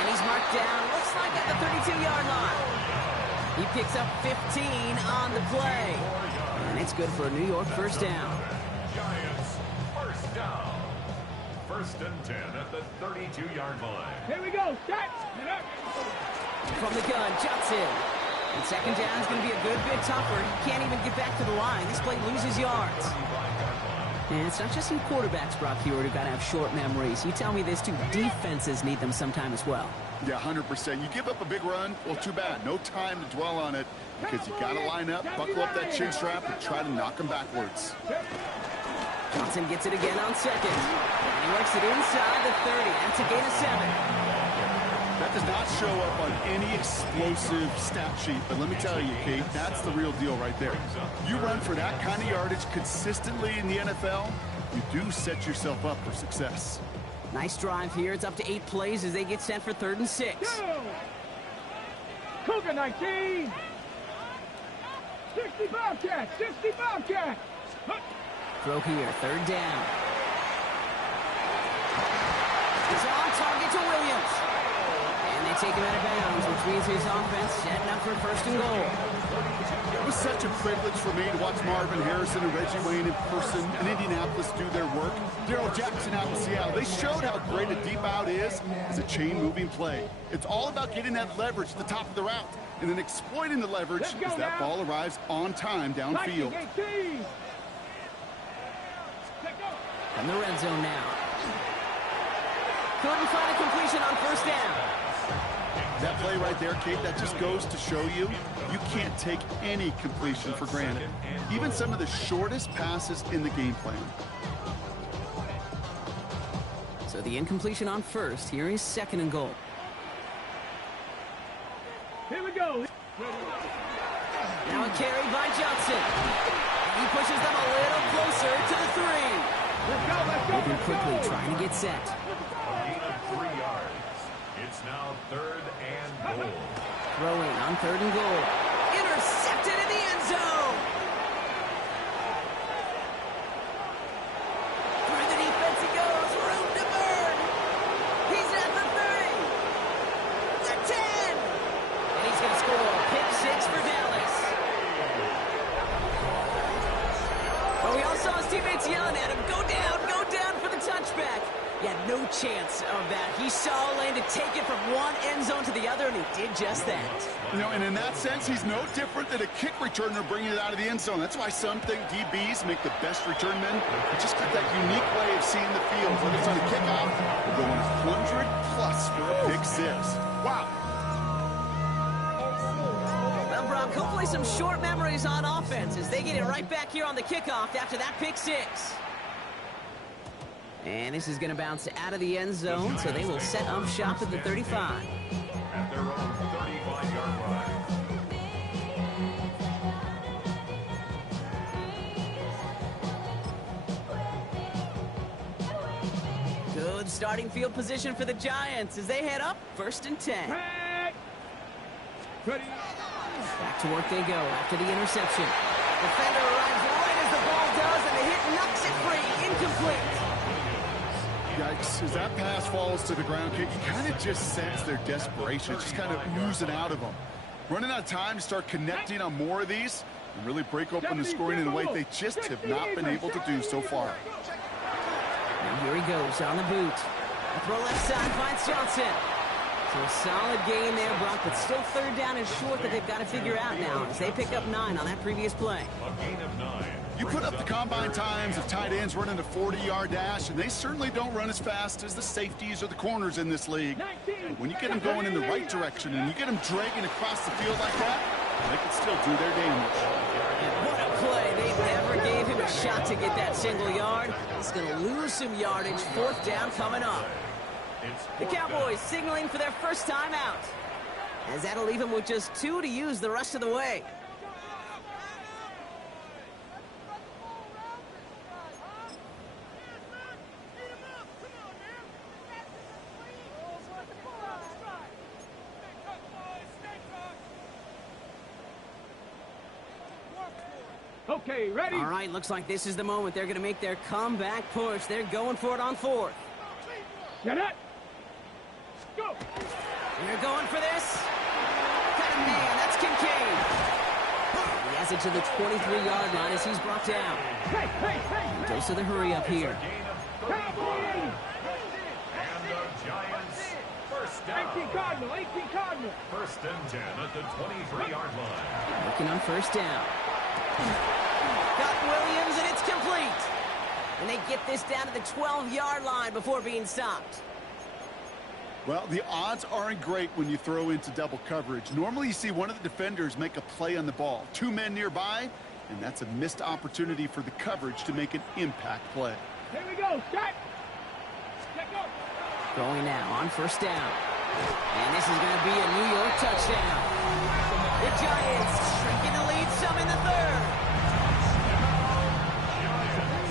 And he's marked down, looks like at the 32-yard line. He picks up 15 on the play. And it's good for a New York 1st down. Giants first down. 1st and 10 at the 32-yard line. Here we go. Set. From the gun, Johnson. And 2nd down is going to be a good bit tougher. He can't even get back to the line. This play loses yards. And it's not just some quarterbacks, Brock Hewitt, who've got to have short memories. You tell me this too. Defenses need them sometime as well. Yeah, 100%. You give up a big run, well, too bad. No time to dwell on it because you got to line up, buckle up that chin strap, and try to knock them backwards. Johnson gets it again on 2nd. And he works it inside the 30. That's a gain of 7. That does not show up on any explosive stat sheet, but let me tell you, Kate, that's the real deal right there. You run for that kind of yardage consistently in the NFL, you do set yourself up for success. Nice drive here. It's up to 8 plays as they get set for 3rd and 6. Go. Cougar 19. 60 Bobcats. 60 Bobcats. Throw here. 3rd down. It's on target to Williams. And they take him out of bounds, which means his offense setting up for 1st and goal. It was such a privilege for me to watch Marvin Harrison and Reggie Wayne in person in Indianapolis do their work. Darrell Jackson out in Seattle. They showed how great a deep out is as a chain-moving play. It's all about getting that leverage at the top of the route and then exploiting the leverage as that ball arrives on time downfield. From the red zone now. couldn't find a completion on first down. That play right there, Kate, that just goes to show you, you can't take any completion for granted. Even some of the shortest passes in the game plan. So the incompletion on first. Here is second and goal. Here we go. Now a carry by Johnson. He pushes them a little closer to the 3. Let's go, let's go, Moving let's quickly, go. trying to get set. A gain of 3 yards. It's now 3rd and goal. Throwing on 3rd and goal. Intercepted in the end zone. Through the defense he goes. Room to burn. He's at the 30. The 10. And he's going to score. Pick 6 for Dallas. Well, we all saw his teammates yelling at him, go down for the touchback. He had no chance of that. He saw a lane to take it from one end zone to the other, and he did just that. You know, and in that sense, he's no different than a kick returner bringing it out of the end zone. That's why some think DBs make the best return men. They just got that unique way of seeing the field. Whether it's on a kickoff, we're going 100+ for a pick 6. Wow. Well, Brock, hopefully some short memories on offense as they get it right back here on the kickoff after that pick 6. And this is going to bounce out of the end zone, so they will set up shop at the 35. At their own 35-yard line. Good starting field position for the Giants as they head up 1st and 10. Ready. Back to work they go after the interception. Defender arrives right as the ball does, and the hit knocks it free. Incomplete. Yikes, as that pass falls to the ground, Kate, you kind of just sense their desperation, just kind of oozing out of them. Running out of time to start connecting on more of these and really break open the scoring in a way they just have not been able to do so far. Now here he goes on the boot. A throw left side finds Johnson. So a solid gain there, Brock, but still 3rd down and short that they've got to figure out now as they pick up 9 on that previous play. A gain of 9. You put up the combine times of tight ends running a 40-yard dash, and they certainly don't run as fast as the safeties or the corners in this league. But when you get them going in the right direction and you get them dragging across the field like that, they can still do their damage. And what a play. They never gave him a shot to get that single yard. He's going to lose some yardage. 4th down coming up. The Cowboys signaling for their first time out, as that'll leave him with just 2 to use the rest of the way. Okay, ready? All right, looks like this is the moment. They're going to make their comeback push. They're going for it on 4th. Get it. Go. And they're going for this. Got a man. That's Kincaid. He has it to the 23-yard line as he's brought down. Hey. Goes to the hurry up here. Cowboys. And the Giants, first down. 18 Cardinal. 18 Cardinal. 1st and 10 at the 23-yard line. Looking on first down. Got Williams, and it's complete. And they get this down to the 12-yard line before being stopped. Well, the odds aren't great when you throw into double coverage. Normally you see one of the defenders make a play on the ball. 2 men nearby, and that's a missed opportunity for the coverage to make an impact play. Here we go. Set. Get go. Going now on first down. And this is going to be a New York touchdown. The Giants shrinking the lead some in the 3rd.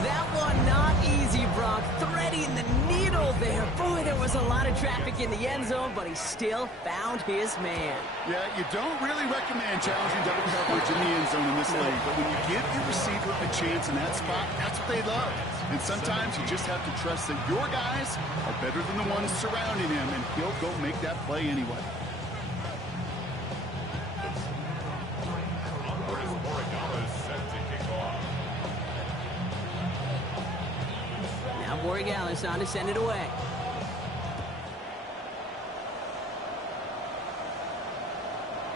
That one not easy, Brock. Threading the needle there. Boy, there was a lot of traffic in the end zone, but he still found his man. Yeah, you don't really recommend challenging double coverage in the end zone in this league, but when you give your receiver a chance in that spot, that's what they love. And sometimes you just have to trust that your guys are better than the ones surrounding him, and he'll go make that play anyway. Now Borregales on to send it away.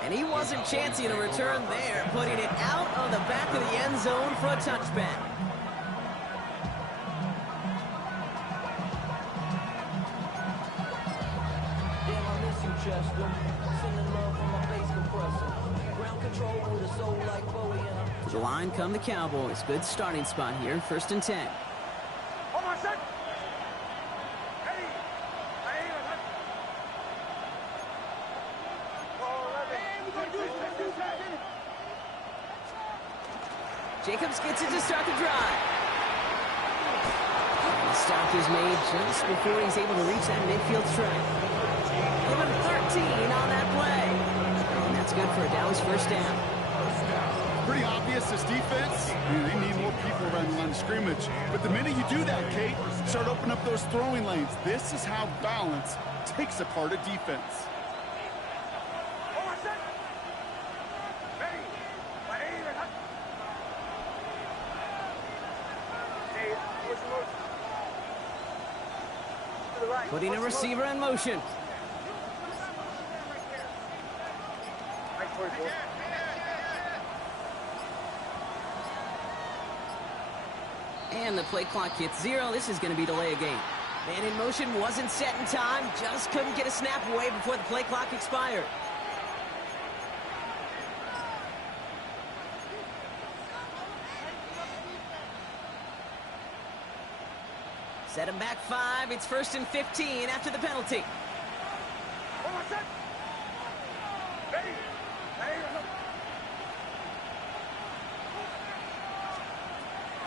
And he wasn't chancing a return there, putting it out on the back of the end zone for a touchback. the line come the Cowboys. Good starting spot here, 1st and 10. Hold on, set. Ready. Jacobs gets it to start the drive. The stop is made just before he's able to reach that midfield stripe. Give him 13 on that play. And that's good for a Dallas 1st down. Pretty obvious, this defense, they need more people around the line of scrimmage. But the minute you do that, Kate, start opening up those throwing lanes. This is how balance takes apart a defense. Putting a receiver in motion. And the play clock hits 0. This is going to be delay a game. Man in motion wasn't set in time. Just couldn't get a snap away before the play clock expired. Set him back 5. It's 1st and 15 after the penalty.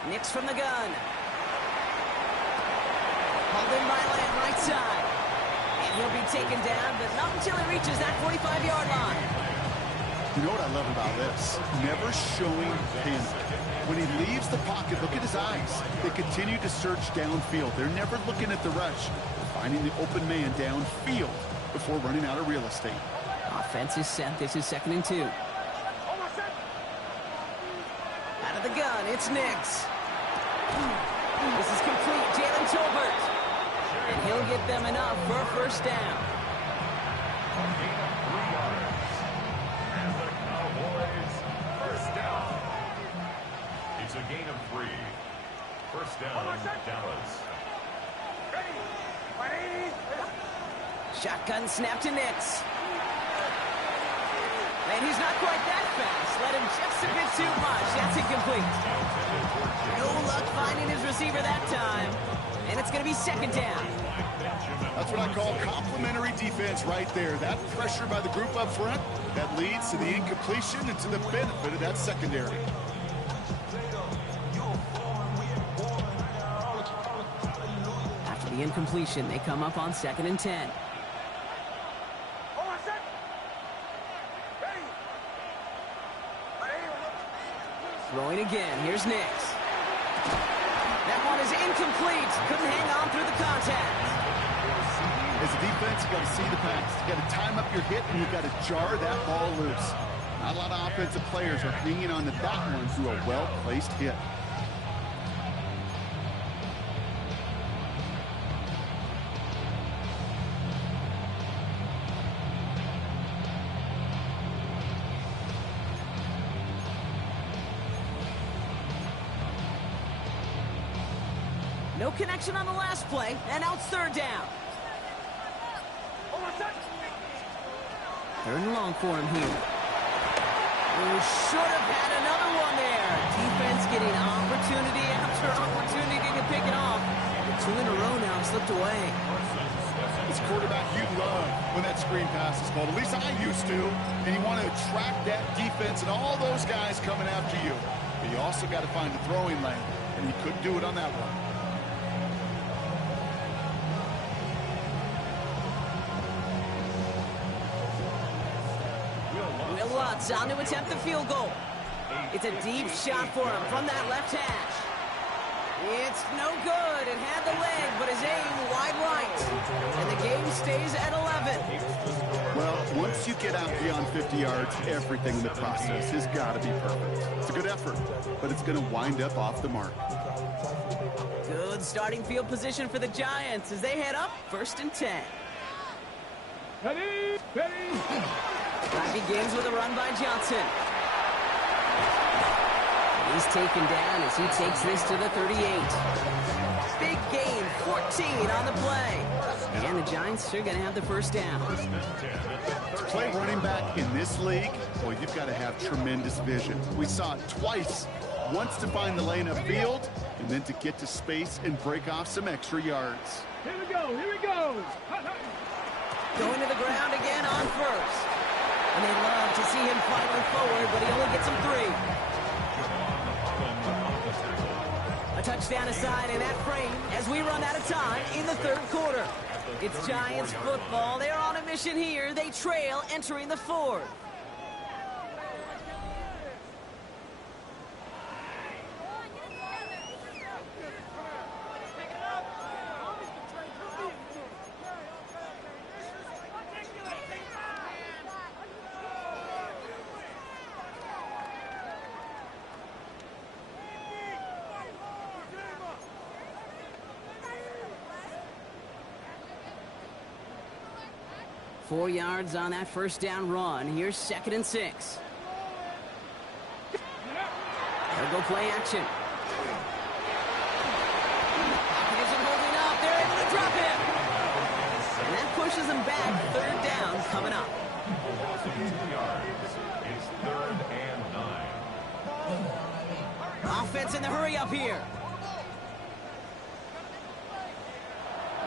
Nix from the gun. Hauled in by Lamb, right side. And he'll be taken down, but not until he reaches that 45-yard line. You know what I love about this? Never showing panic. When he leaves the pocket, look at his eyes. They continue to search downfield. They're never looking at the rush. They're finding the open man downfield before running out of real estate. Offense is set. This is 2nd and 2. Out of the gun, it's Nix. This is complete. Jalen Tolbert. And he'll get them enough for a 1st down. And the Cowboys, 1st down. It's a gain of 3. 1st down, Dallas. Shotgun snap to Nix. And he's not quite that fast. Let him just a bit too much. That's incomplete. No luck finding his receiver that time. And it's going to be 2nd down. That's what I call complimentary defense right there. That pressure by the group up front, that leads to the incompletion and to the benefit of that secondary. After the incompletion, they come up on 2nd and 10. Throwing again. Here's Nix. That one is incomplete. Couldn't hang on through the contact. As a defense, you got to see the pass. You got to time up your hit, and you got to jar that ball loose. Not a lot of offensive players are hanging on to that one through a well-placed hit. No connection on the last play, and now it's 3rd down. 3rd and long for him here. Oh, should have had another one there. Defense getting opportunity after opportunity to pick it off. The 2 in a row now slipped away. This quarterback you love when that screen pass is called. At least I used to. And you want to attract that defense and all those guys coming after you. But you also got to find the throwing lane, and he couldn't do it on that one. On to attempt the field goal. It's a deep shot for him from that left hash. It's no good. It had the leg, but his aim wide right. And the game stays at 11. Well, once you get out beyond 50 yards, everything in the process has got to be perfect. It's a good effort, but it's going to wind up off the mark. Good starting field position for the Giants as they head up 1st and 10. Ready, ready. Drive begins with a run by Johnson. He's taken down as he takes this to the 38. big gain, 14 on the play. And the Giants are going to have the first down. To play running back in this league, well, you've got to have tremendous vision. We saw it twice. Once to find the lane upfield, and then to get to space and break off some extra yards. Here we go, here we go. Going to the ground again on first. And they love to see him fighting forward, but he only gets him 3. A touchdown aside in that frame as we run out of time in the third quarter. It's Giants football. They're on a mission here. They trail entering the fourth. Four yards on that first down run. Here's 2nd and 6. They'll go play action. Pocket isn't holding up. They're able to drop him. And that pushes them back. 3rd down coming up. It's 3rd and 9. Offense in the hurry up here.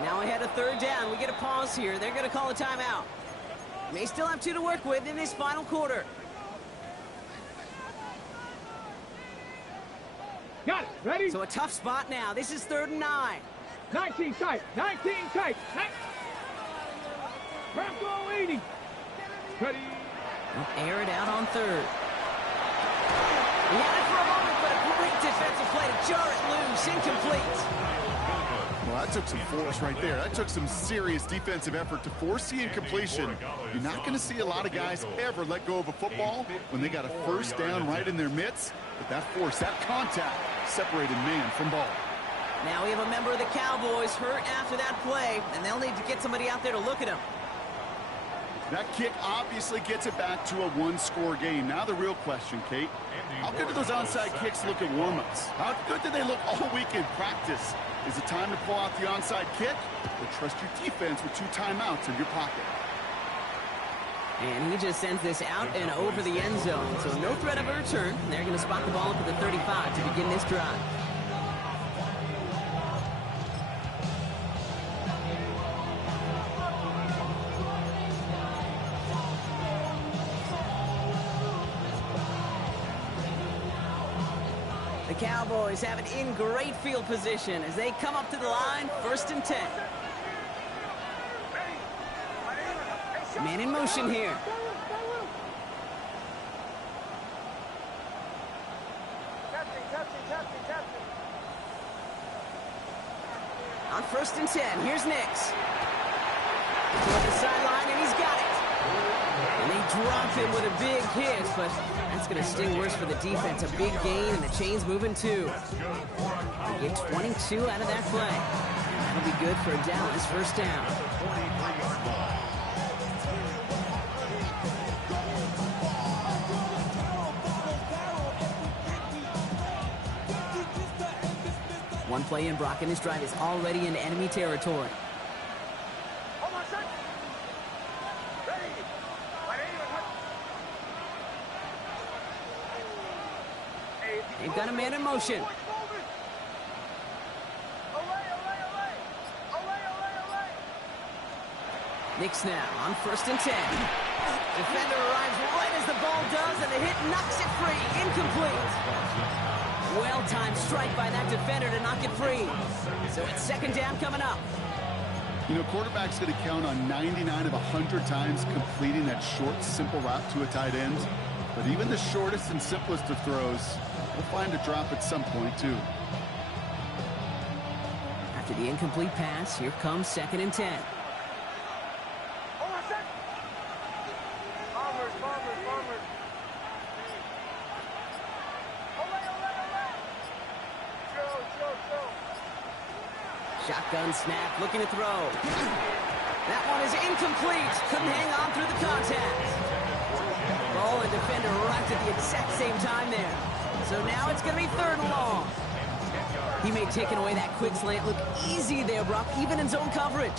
Now ahead of 3rd down. We get a pause here. They're going to call a timeout. May still have 2 to work with in this final quarter. Got it. Ready? So a tough spot now. This is 3rd and 9. 19 tight. 19 tight. Bronco 80. Ready? Air it out on 3rd. He had it for a moment, but a great defensive play to jar it loose. Incomplete. Well, that took some force right there. That took some serious defensive effort to force the incompletion. You're not going to see a lot of guys ever let go of a football when they got a first down right in their midst. But that force, that contact, separated man from ball. Now we have a member of the Cowboys hurt after that play, and they'll need to get somebody out there to look at him. That kick obviously gets it back to a one-score game. Now the real question, Kate, how good do those onside kicks look at warm-ups? How good do they look all week in practice? Is it time to pull out the onside kick, or trust your defense with 2 timeouts in your pocket? And he just sends this out and over the end zone, so no threat of a return. They're going to spot the ball up at the 35 to begin this drive. The Cowboys have it in great field position as they come up to the line, 1st and 10. Man in motion here. On 1st and 10, here's Nix. Toward the sideline, and he's got it. And they drop him with a big hit, but that's going to sting worse for the defense. A big gain, and the chain's moving too. They get 22 out of that play. And that'll be good for a Dallas 1st down. One play in, Brock, and his drive is already in enemy territory. They've got a man in motion. Nix now on 1st and 10. Defender arrives right as the ball does, and the hit knocks it free. Incomplete. Well-timed strike by that defender to knock it free. So it's 2nd down coming up. You know, quarterback's going to count on 99 of 100 times completing that short, simple route to a tight end. But even the shortest and simplest of throws will find a drop at some point, too. After the incomplete pass, here comes 2nd and 10. Shotgun snap, looking to throw. That one is incomplete. Couldn't hang on through the contact. Ball and defender arrived at the exact same time there. So now it's going to be 3rd and long. He made taking away that quick slant look easy there, Brock, even in zone coverage.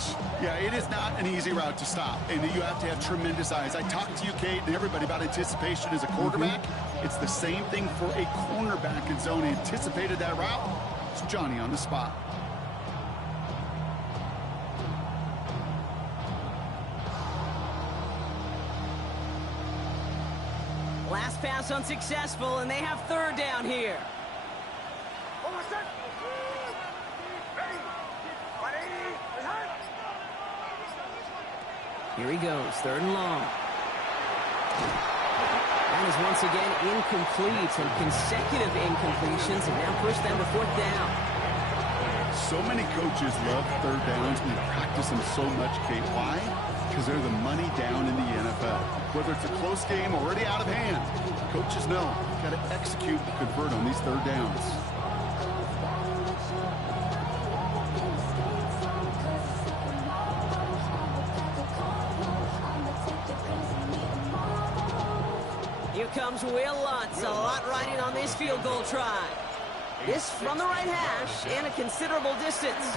Yeah, it is not an easy route to stop, and you have to have tremendous eyes. I talked to you, Kate, and everybody about anticipation as a quarterback. It's the same thing for a cornerback in zone. Anticipated that route. It's Johnny on the spot. Last pass unsuccessful, and they have third down here. Here he goes, third and long. That is once again incomplete, and consecutive incompletions, and now push them to fourth down. So many coaches love third downs. We practice them so much, Kate. Why? Because they're the money down in the NFL. Whether it's a close game already out of hand, coaches know you've got to execute and convert on these third downs. Here comes Will Lutz, a lot riding on this field goal try. This from the right hash and a considerable distance.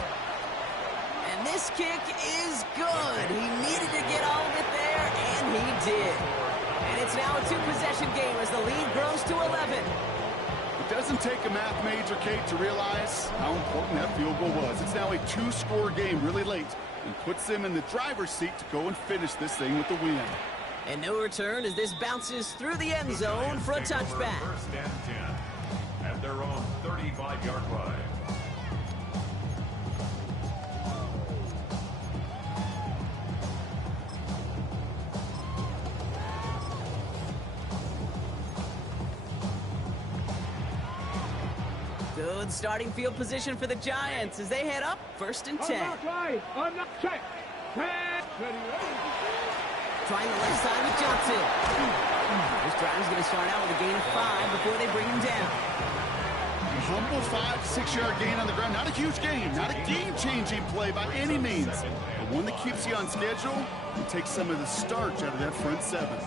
And this kick is good. He needed to get all of it there, and he did. And it's now a two-possession game as the lead grows to 11. It doesn't take a math major, Kate, to realize how important that field goal was. It's now a two-score game really late and puts them in the driver's seat to go and finish this thing with the win. And no return as this bounces through the end zone for a touchback. First and 10 at their own 35-yard line. Good starting field position for the Giants as they head up first and 10. Check. Trying the left side with Johnson. This drive is going to start out with a gain of 5 before they bring him down. A humble 5 to 6 yard gain on the ground. Not a huge gain, not a game-changing play by any means, but one that keeps you on schedule and takes some of the starch out of that front seven.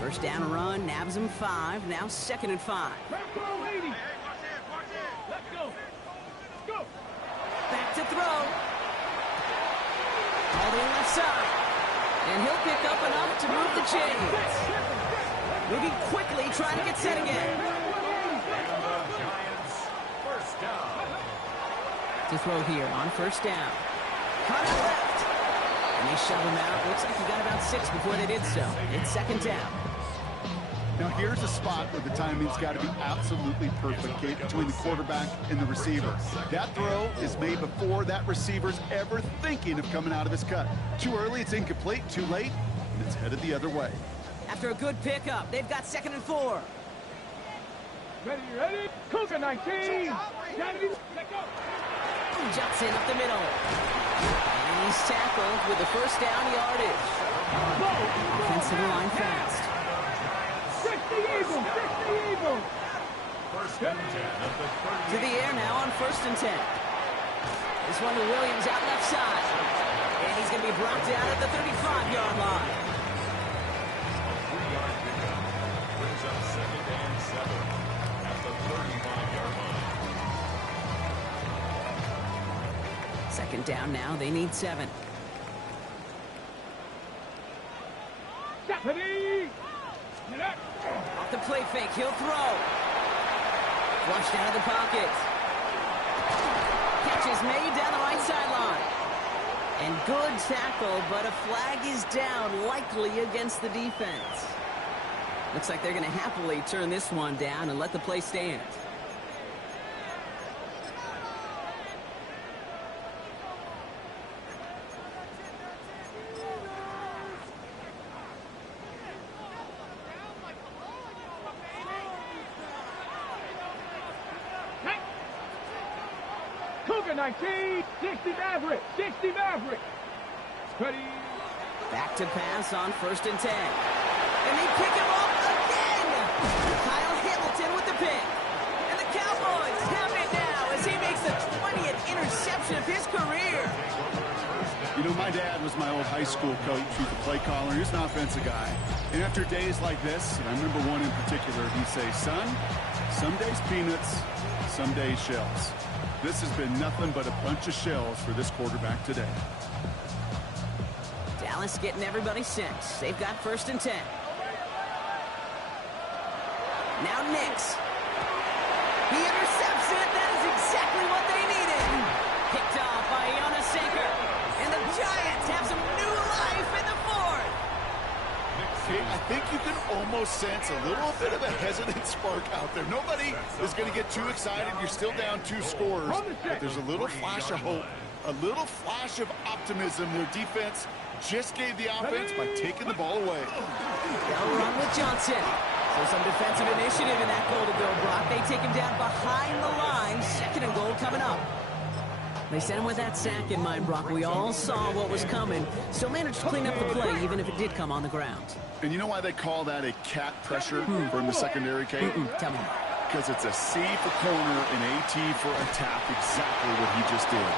First down run, nabs him 5, now second and 5. Back to throw. All the way left side. And he'll pick up enough to move the chains. Moving quickly, trying to get set again. First down. To throw here on first down. Cut out left. And they shove him out. Looks like he got about 6 before they did so. It's second down. Now here's a spot where the timing's got to be absolutely perfect, Kate, between the quarterback and the receiver. That throw is made before that receiver's ever thinking of coming out of his cut. Too early, it's incomplete. Too late, and it's headed the other way. After a good pickup, they've got second and 4. Ready? Cougar 19. Jumps in up the middle. And he's tackled with the first down yardage. Offensive line fast. 60 Eagles. First and 10 at the 30. To the air now on first and 10. This one to Williams out left side. And he's going to be brought down at the 35-yard line. A 3-yard pickup brings up second and 7 at the 35-yard line. Second down now. They need 7. Off the play fake. He'll throw. Flushed out of the pocket. Catch is made down the right sideline. And good tackle, but a flag is down, likely against the defense. Looks like they're going to happily turn this one down and let the play stand. Cougar 19. 60 Maverick. Ready. Back to pass on first and 10. And they pick him up again. Kyle Hamilton with the pick. And the Cowboys have it now. coach, he's a play caller, he's an offensive guy. And after days like this, and I remember one in particular, he'd say, son, some days peanuts, some days shells. This has been nothing but a bunch of shells for this quarterback today. Dallas getting everybody set. They've got 1st and 10. Now Nix. He intercepts it. That is exactly what they needed. Picked off by Iona Saker. And the Giants have some new life in the 4th. I think you can almost sense a little bit of a hesitant spark out there. Nobody is going to get too excited. You're still down 2 scores, but there's a little flash of hope, a little flash of optimism. Their defense just gave the offense by taking the ball away. They'll run with Johnson. So some defensive initiative in that goal to go, Brock. They take him down behind the line. 2nd and goal coming up. They sent him with that sack in mind, Brock. We all saw what was coming. Still managed to clean up the play, even if it did come on the ground. And you know why they call that a cat pressure from the secondary, Kate? Tell me. Because it's a C for corner and AT for attack, exactly what he just did.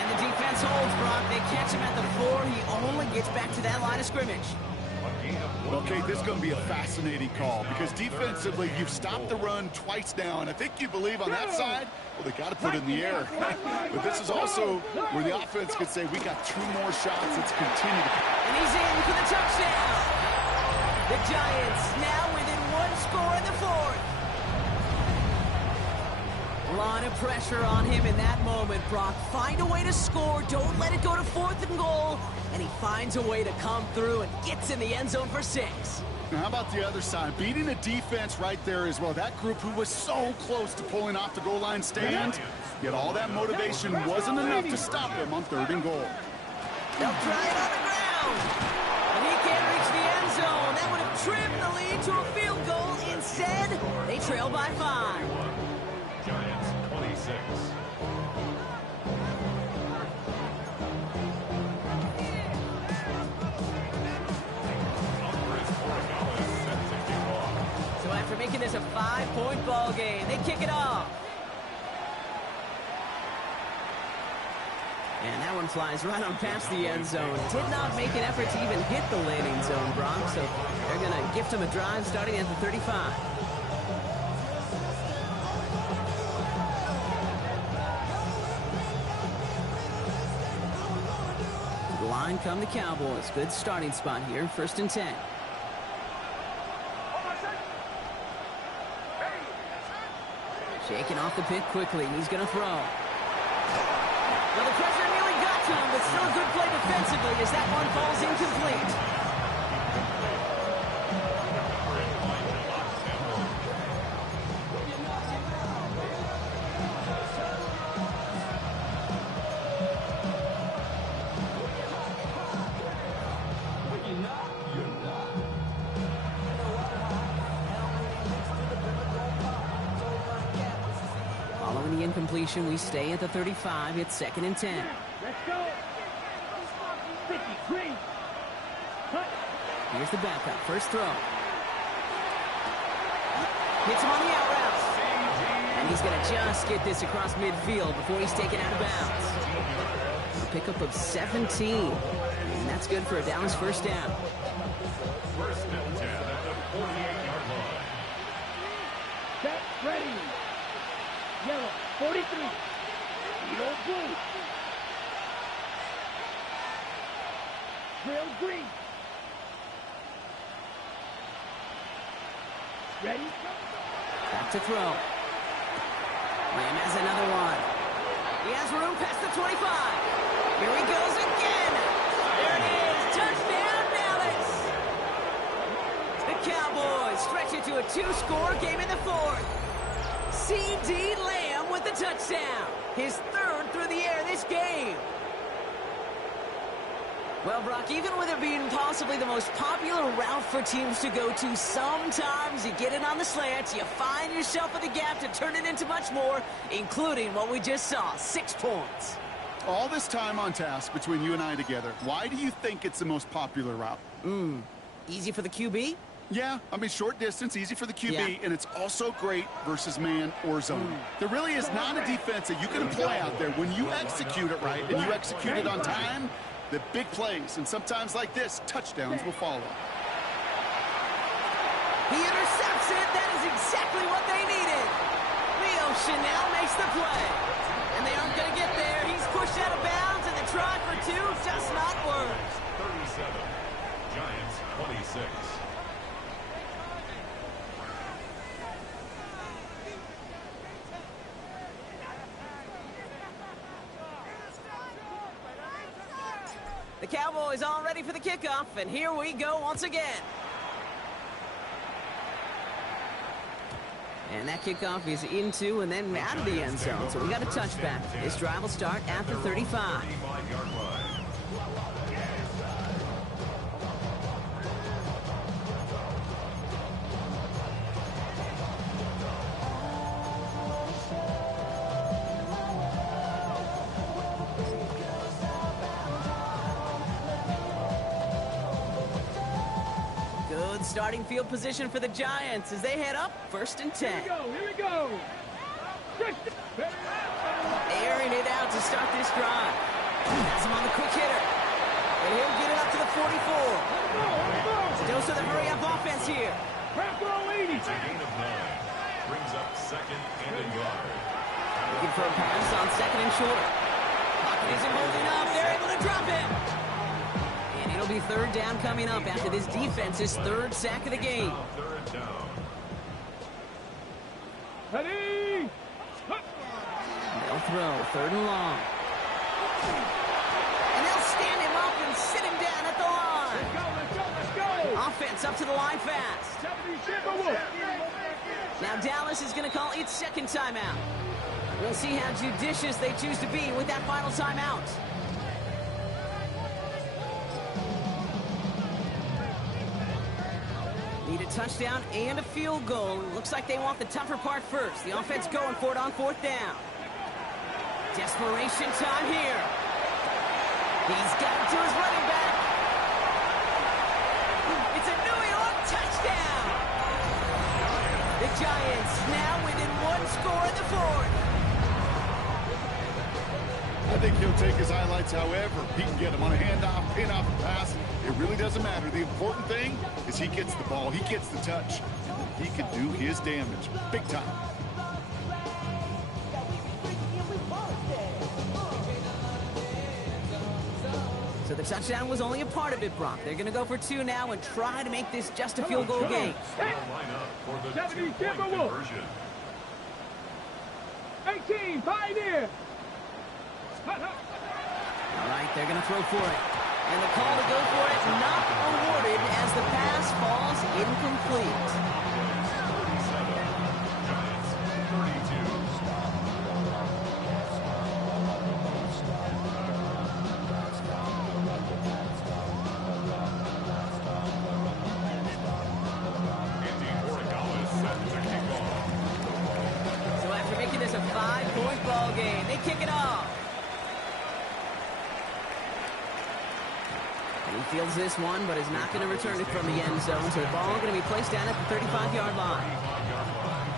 And the defense holds, Brock. They catch him at the 4. He only gets back to that line of scrimmage. Okay, this is going to be a fascinating call because defensively, you've stopped the run twice now, and I think you believe on that side, well, they got to put it in the air. But this is also where the offense could say, we got 2 more shots. Let's continue to... And he's in for the touchdown. The Giants now within 1 score in the 4th. A lot of pressure on him in that moment, Brock. Find a way to score. Don't let it go to 4th and goal. And he finds a way to come through and gets in the end zone for 6. Now, how about the other side? Beating the defense right there as well. That group who was so close to pulling off the goal line stand, yet all that motivation wasn't enough to stop them on 3rd and goal. They'll try it on the ground. And he can't reach the end zone. That would have trimmed the lead to a field goal. Instead, they trail by 5. Giants 26. So after making this a 5-point ball game, they kick it off. And that one flies right on past the end zone. Did not make an effort to even hit the landing zone, Brock. So they're going to gift him a drive starting at the 35. To the line come the Cowboys. Good starting spot here. 1st and 10. Shaking off the pit quickly. He's going to throw. Well, the pressure nearly got to him, but still a good play defensively as that one falls incomplete. Following the incompletion, we stay at the 35. It's 2nd and 10. Let's go. 53. Here's the backup. First throw. Hits him on the out route. And he's going to just get this across midfield before he's taken out of bounds. A pickup of 17. And that's good for a Dallas 1st down. 1st and 10 at the 48-yard line. Set, ready. Yellow, 43. Yellow, blue. Drill, green. Ready? Back to throw. Lamb has another one. He has room past the 25. Here he goes again. There it is. Touchdown, Dallas. The Cowboys stretch it to a 2-score game in the 4th. C.D. Lamb with the touchdown. His 3rd through the air this game. Well, Brock, even with it being possibly the most popular route for teams to go to, sometimes you get it on the slant, you find yourself in the gap to turn it into much more, including what we just saw, 6 points. All this time on task between you and I together, why do you think it's the most popular route? Easy for the QB? Yeah, I mean, short distance, easy for the QB, Yeah. and it's also great versus man or zone. There really is not a defense that you can employ out there. When you execute it right and you execute it on time, The big plays, and sometimes like this, touchdowns will follow. He intercepts it. That is exactly what they needed. Leo Chanel makes the play. And they aren't going to get there. He's pushed out of bounds, and the try for two does not work. 37. Giants 26. The Cowboys all ready for the kickoff, and here we go once again. And that kickoff is into and then out of the end zone, so we got a touchback. This drive will start at the 35. 35-yard line. Good starting field position for the Giants as they head up 1st and 10. Here we go. Airing it out to start this drive. Has him on the quick hitter. And he'll get it up to the 44. Dose of the hurry-up offense here. It's a gain of 9. Brings up 2nd and a yard. Looking for a pass on 2nd and short. Pocket isn't holding up. They're able to drop it. And it'll be 3rd down coming up after this defense's 3rd sack of the game. 3rd down. Ready? They'll throw 3rd and long. And they'll stand him up and sit him down at the line. Let's go. Offense up to the line fast. 76. Now Dallas is going to call its 2nd timeout. We'll see how judicious they choose to be with that final timeout. Need a touchdown and a field goal. Looks like they want the tougher part first. The offense going for it on 4th down. Desperation time here. He's got it to his running back. It's a New York touchdown. The Giants now within 1 score in the 4th. I think he'll take his highlights however he can get him on a handoff, pin-off, pass. It really doesn't matter. The important thing is he gets the ball, he gets the touch. He can do his damage big time. So the touchdown was only a part of it, Brock. They're going to go for 2 now and try to make this just a field goal game. Line up for the 70 2-point conversion. 18, Pioneer. All right, they're going to throw for it. And the call to go for it not awarded as the pass falls incomplete. 37. Giants 32. Andy Morikawa set to kick off. So after making this a 5-point ball game, they kick it off. And he fields this one, but is not going to return it from the end zone. So the ball going to be placed down at the 35-yard line. 35-yard line.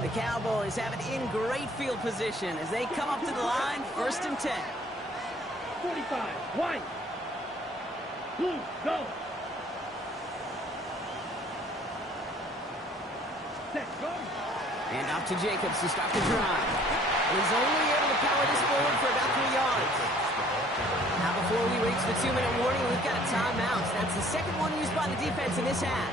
The Cowboys have it in great field position as they come up to the line, 1st and 10. 45, white. Blue, go. Set, go. And off to Jacobs to start the drive. He's only able to power this forward for about 3 yards. Now before we reach the 2-minute warning, we've got a timeout. That's the 2nd one used by the defense in this half.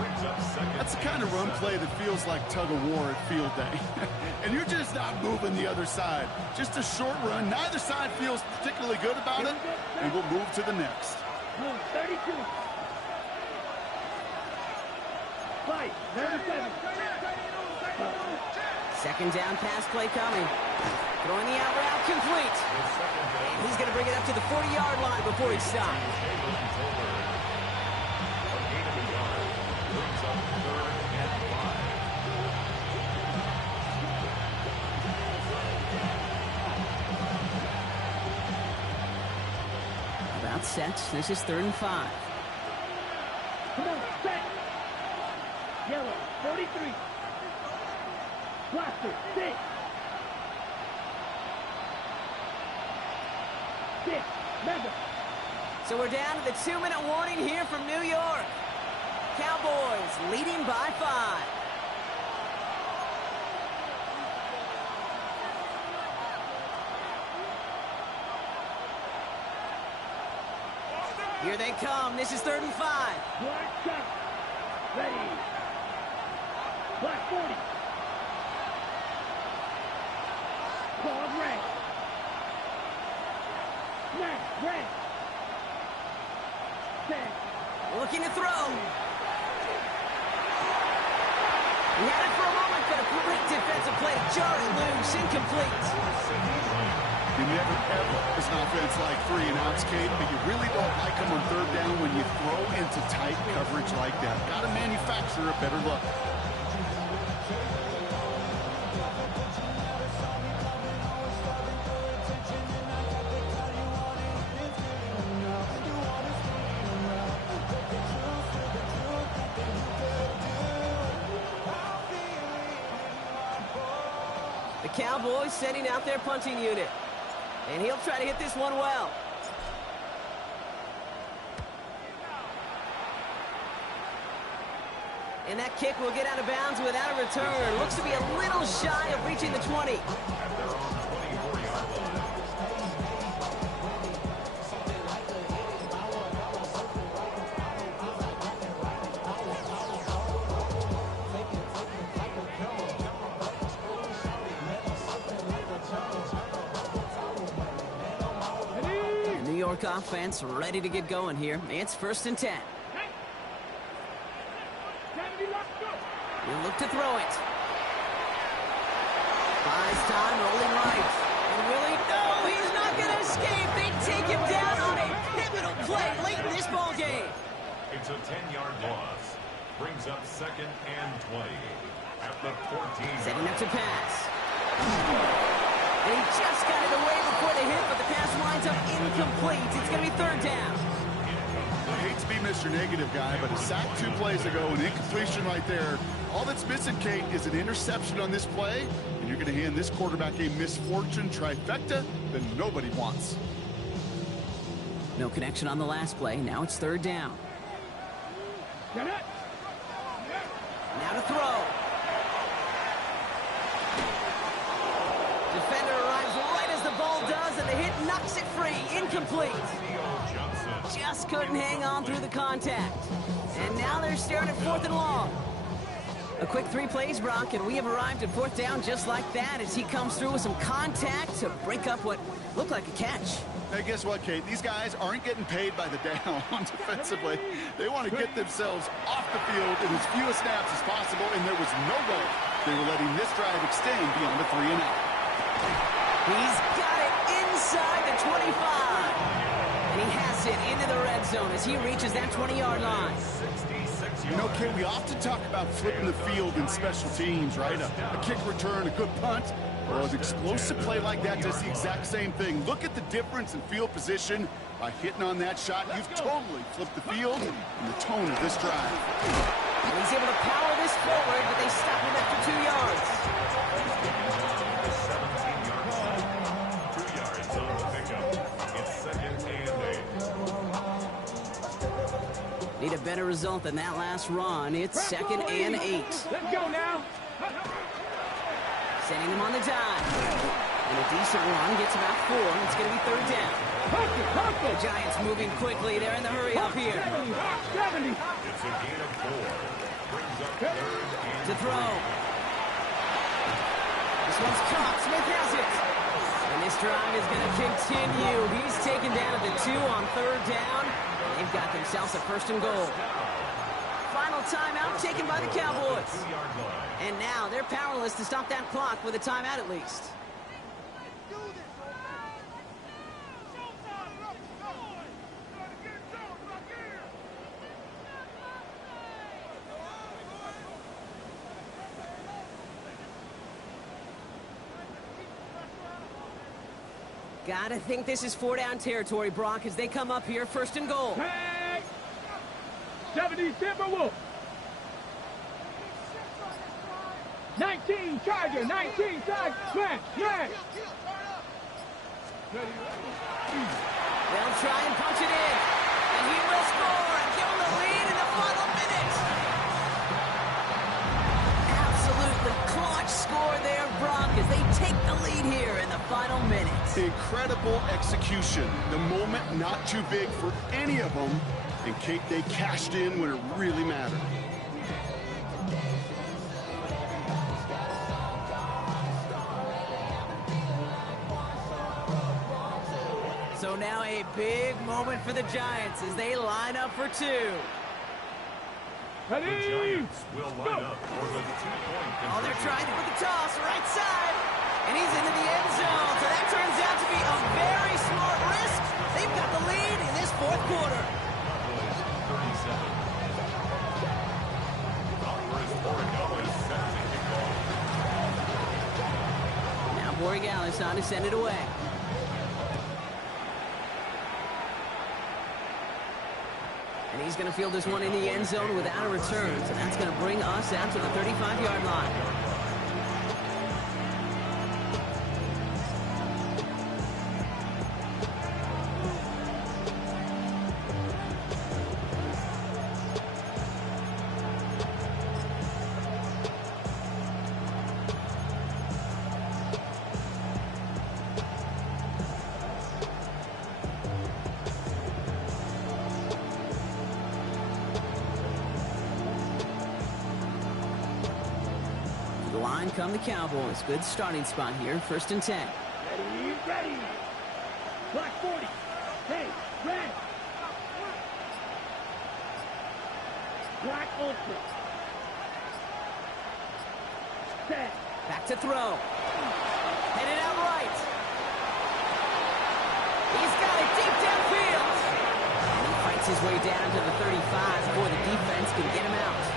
Brings up 2nd. That's the kind of run play that feels like tug-of-war at field day. And you're just not moving the other side. Just a short run. Neither side feels particularly good about it. And we'll move to the next. 32. Fight, 37. 2nd down pass play coming. Throwing the out route complete. And he's going to bring it up to the 40-yard line before he stops. About set. This is 3rd and 5. Come on, set. Yellow, 30. 43. Blaster, 6. 6. Mega. So we're down to the 2-minute warning here from New York. Cowboys leading by 5. Here they come. This is 3rd and 5. Black shot. Ready. Black 40. Pause red. Snap red. 10. Looking to throw. He had it for a moment, but a great defensive play to jar it loose. Incomplete. You never ever as an offense like 3 and outs, Kate, but you really don't like them on 3rd down when you throw into tight coverage like that. Got to manufacture a better look. The Cowboys sending out their punting unit. And he'll try to hit this one well. And that kick will get out of bounds without a return. Looks to be a little shy of reaching the 20. New York offense ready to get going here. It's 1st and 10. He'll look to throw it. Buys time, rolling right. And will he? No, he's not going to escape. They take him down on a pivotal play late in this ball game. It's a 10-yard loss. Brings up 2nd and 20 at the 14. Setting up to pass. And he just got it away before the hit, but the pass winds up incomplete. It's going to be 3rd down. I hate to be Mr. Negative guy, but a sack 2 plays ago, an incompletion right there. All that's missing, Kate, is an interception on this play, and you're going to hand this quarterback a misfortune trifecta that nobody wants. No connection on the last play. Now it's 3rd down. Get it. Now to throw. Defender arrives right as the ball does, and the hit knocks it free. Incomplete. Just couldn't hang on through the contact. And now they're staring at 4th and long. A quick 3 plays, Brock, and we have arrived at 4th down just like that as he comes through with some contact to break up what looked like a catch. Hey, guess what, Kate? These guys aren't getting paid by the down defensively. They want to get themselves off the field in as few snaps as possible, and there was no way they were letting this drive extend beyond the 3 and out. He's got it inside the 25. And he has it into the red zone as he reaches that 20-yard line. You know, Kate, we often talk about flipping the field in special teams, right? A kick return, a good punt. Well, an explosive play like that does the exact same thing. Look at the difference in field position. By hitting on that shot, you've totally flipped the field and the tone of this drive. And he's able to power this forward, but they stop him after 2 yards. 2 yards on the pickup. It's 2nd and 8. Need a better result than that last run. It's 2nd and 8. Let's go now. Sending him on the dime. And a decent run gets about 4. It's going to be 3rd down. The Giants moving quickly. They're in the hurry up here. 70. It's a gain of 4. Brings up 3rd and To throw. This one's caught. Smith has it. And this drive is going to continue. He's taken down at the 2 on 3rd down. They've got themselves a 1st and goal. Final timeout taken by the Cowboys. 2-yard line. And now they're powerless to stop that clock with a timeout at least. Gotta think this is 4-down territory, Brock, as they come up here 1st and goal. Hey! 70 Timberwolves. 18, Charger, 19, side, smash, smash. They'll try and punch it in. And he will score and give them the lead in the final minute. Absolutely clutch score there, Brock, as they take the lead here in the final minute. Incredible execution. The moment not too big for any of them. And Kate, they cashed in when it really mattered. So now a big moment for the Giants as they line up for two. The Giants will line up for the two-point conversion. Oh, they're trying for the toss, right side. And he's into the end zone. So that turns out to be a very smart risk. They've got the lead in this fourth quarter. Cowboys 37. Alvarez Borregales set to kick off. Now Borregales on to send it away. And he's going to field this one in the end zone without a return. So that's going to bring us out to the 35-yard line. Line come the Cowboys. Good starting spot here. 1st and 10. Ready, ready. Black 40. Hey, red. Black ultra. Set. Back to throw. Headed out right. He's got it deep downfield. And he fights his way down to the 35 before the defense can get him out.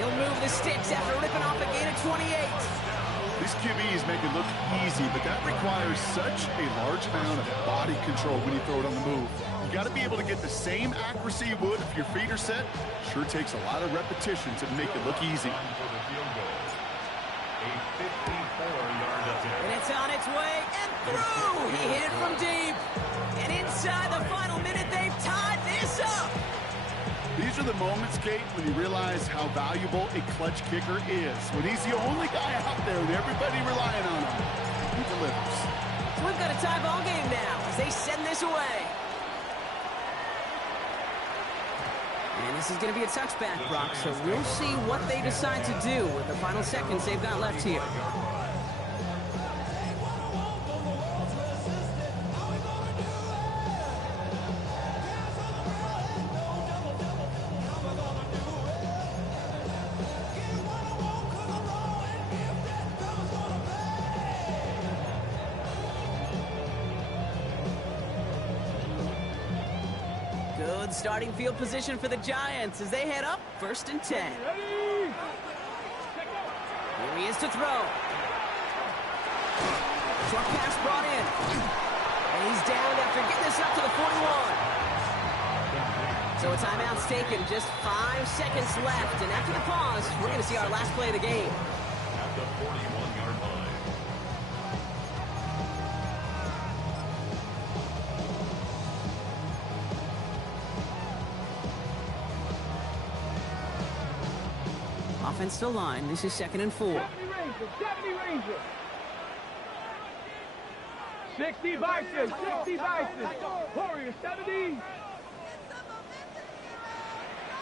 He'll move the sticks after ripping off a gain of 28. These QBs make it look easy, but that requires such a large amount of body control when you throw it on the move. You got to be able to get the same accuracy you would if your feet are set. Sure takes a lot of repetition to make it look easy. For the field goal. A 54-yard attempt. And it's on its way and through. He hit it from deep. And inside the final minute, they've tied this up. These are the moments, Kate, when you realize how valuable a clutch kicker is. When he's the only guy out there and everybody relying on him, he delivers. So we've got a tie ball game now as they send this away. And this is going to be a touchback, Brock, so we'll see what they decide to do with the final seconds they've got left here. Good starting field position for the Giants as they head up 1st and 10. Ready. Here he is to throw. Short pass brought in. And he's down after getting this up to the 41. So a timeout's taken, just 5 seconds left. And after the pause, we're going to see our last play of the game. At the 41-yard line. Offense to line. This is 2nd and 4. 70 Ranger. 60 Bison, 60 Bison. Warriors, 70.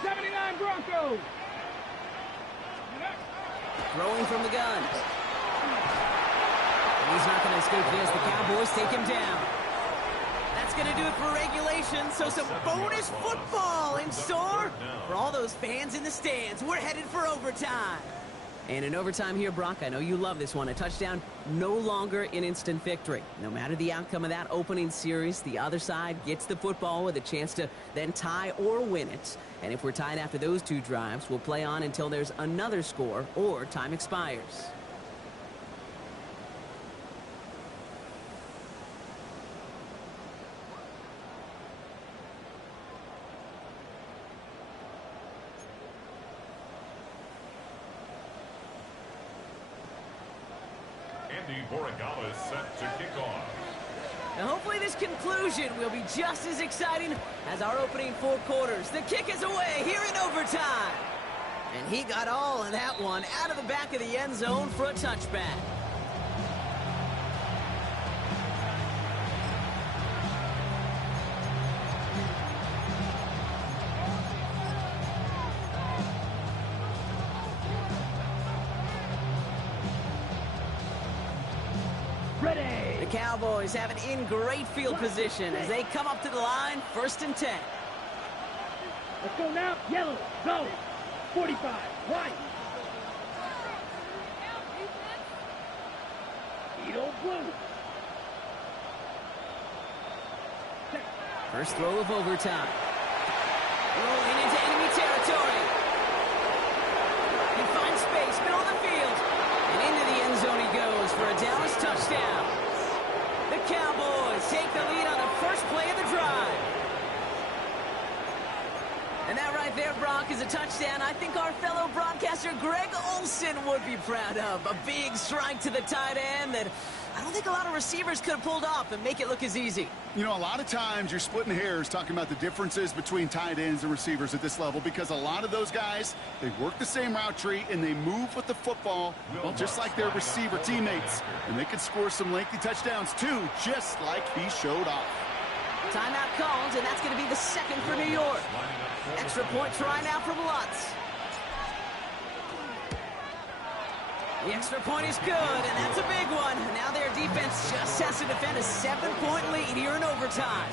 79 Broncos. Throwing from the gun. And he's not going to escape this. The Cowboys take him down. That's going to do it for regulation. So some bonus football in store for all those fans in the stands. We're headed for overtime. And in overtime here, Brock, I know you love this one. A touchdown, no longer an instant victory. No matter the outcome of that opening series, the other side gets the football with a chance to then tie or win it. And if we're tied after those 2 drives, we'll play on until there's another score or time expires. Andy Borregales set to kick off. Now hopefully this conclusion will be just as exciting as our opening 4 quarters. The kick is away here in overtime. And he got all of that one out of the back of the end zone for a touchback. Ready. The Cowboys have it in great field position as they come up to the line, 1st and 10. Let's go now. Yellow. Go. 45. White. Edo blue. First throw of overtime. Rolling into enemy territory. He finds space, middle of the field. And into the end zone he goes for a Dallas touchdown. The Cowboys take the lead on the first play of the drive. And that right there, Brock, is a touchdown I think our fellow broadcaster Greg Olsen would be proud of. A big strike to the tight end that I don't think a lot of receivers could have pulled off and make it look as easy. You know, a lot of times you're splitting hairs talking about the differences between tight ends and receivers at this level because a lot of those guys, they work the same route tree and they move with the football, well, just like their receiver teammates. And they can score some lengthy touchdowns too, just like he showed off. Timeout called, and that's going to be the second for New York. Extra point try now from Lutz. The extra point is good, and that's a big one. Now their defense just has to defend a 7-point lead here in overtime.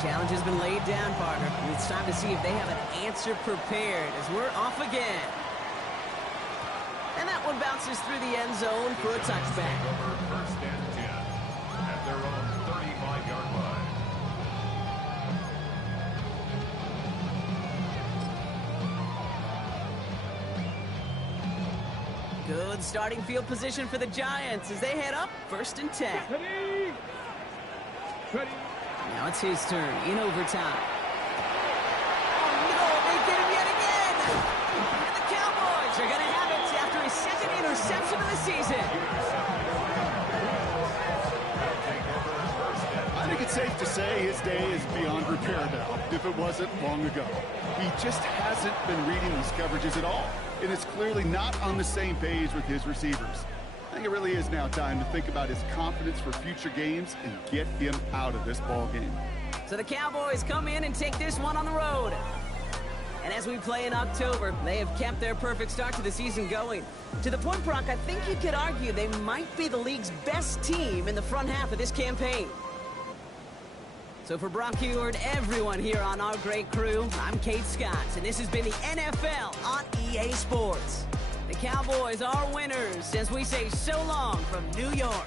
Challenge has been laid down, partner. And it's time to see if they have an answer prepared as we're off again. And that one bounces through the end zone for a touchback. First and 10 at their own 35-yard line. Good starting field position for the Giants as they head up 1st and 10. Ready. Ready. Now it's his turn in overtime. Oh no, they get him yet again! And the Cowboys are going to have it after his second interception of the season. I think it's safe to say his day is beyond repair now, if it wasn't long ago. He just hasn't been reading these coverages at all, and it's clearly not on the same page with his receivers. I think it really is now time to think about his confidence for future games and get him out of this ball game. So the Cowboys come in and take this one on the road. And as we play in October, they have kept their perfect start to the season going. To the point, Brock, I think you could argue they might be the league's best team in the front half of this campaign. So for Brock Huard, everyone here on our great crew, I'm Kate Scott, and this has been the NFL on EA Sports. The Cowboys are winners as we say so long from New York.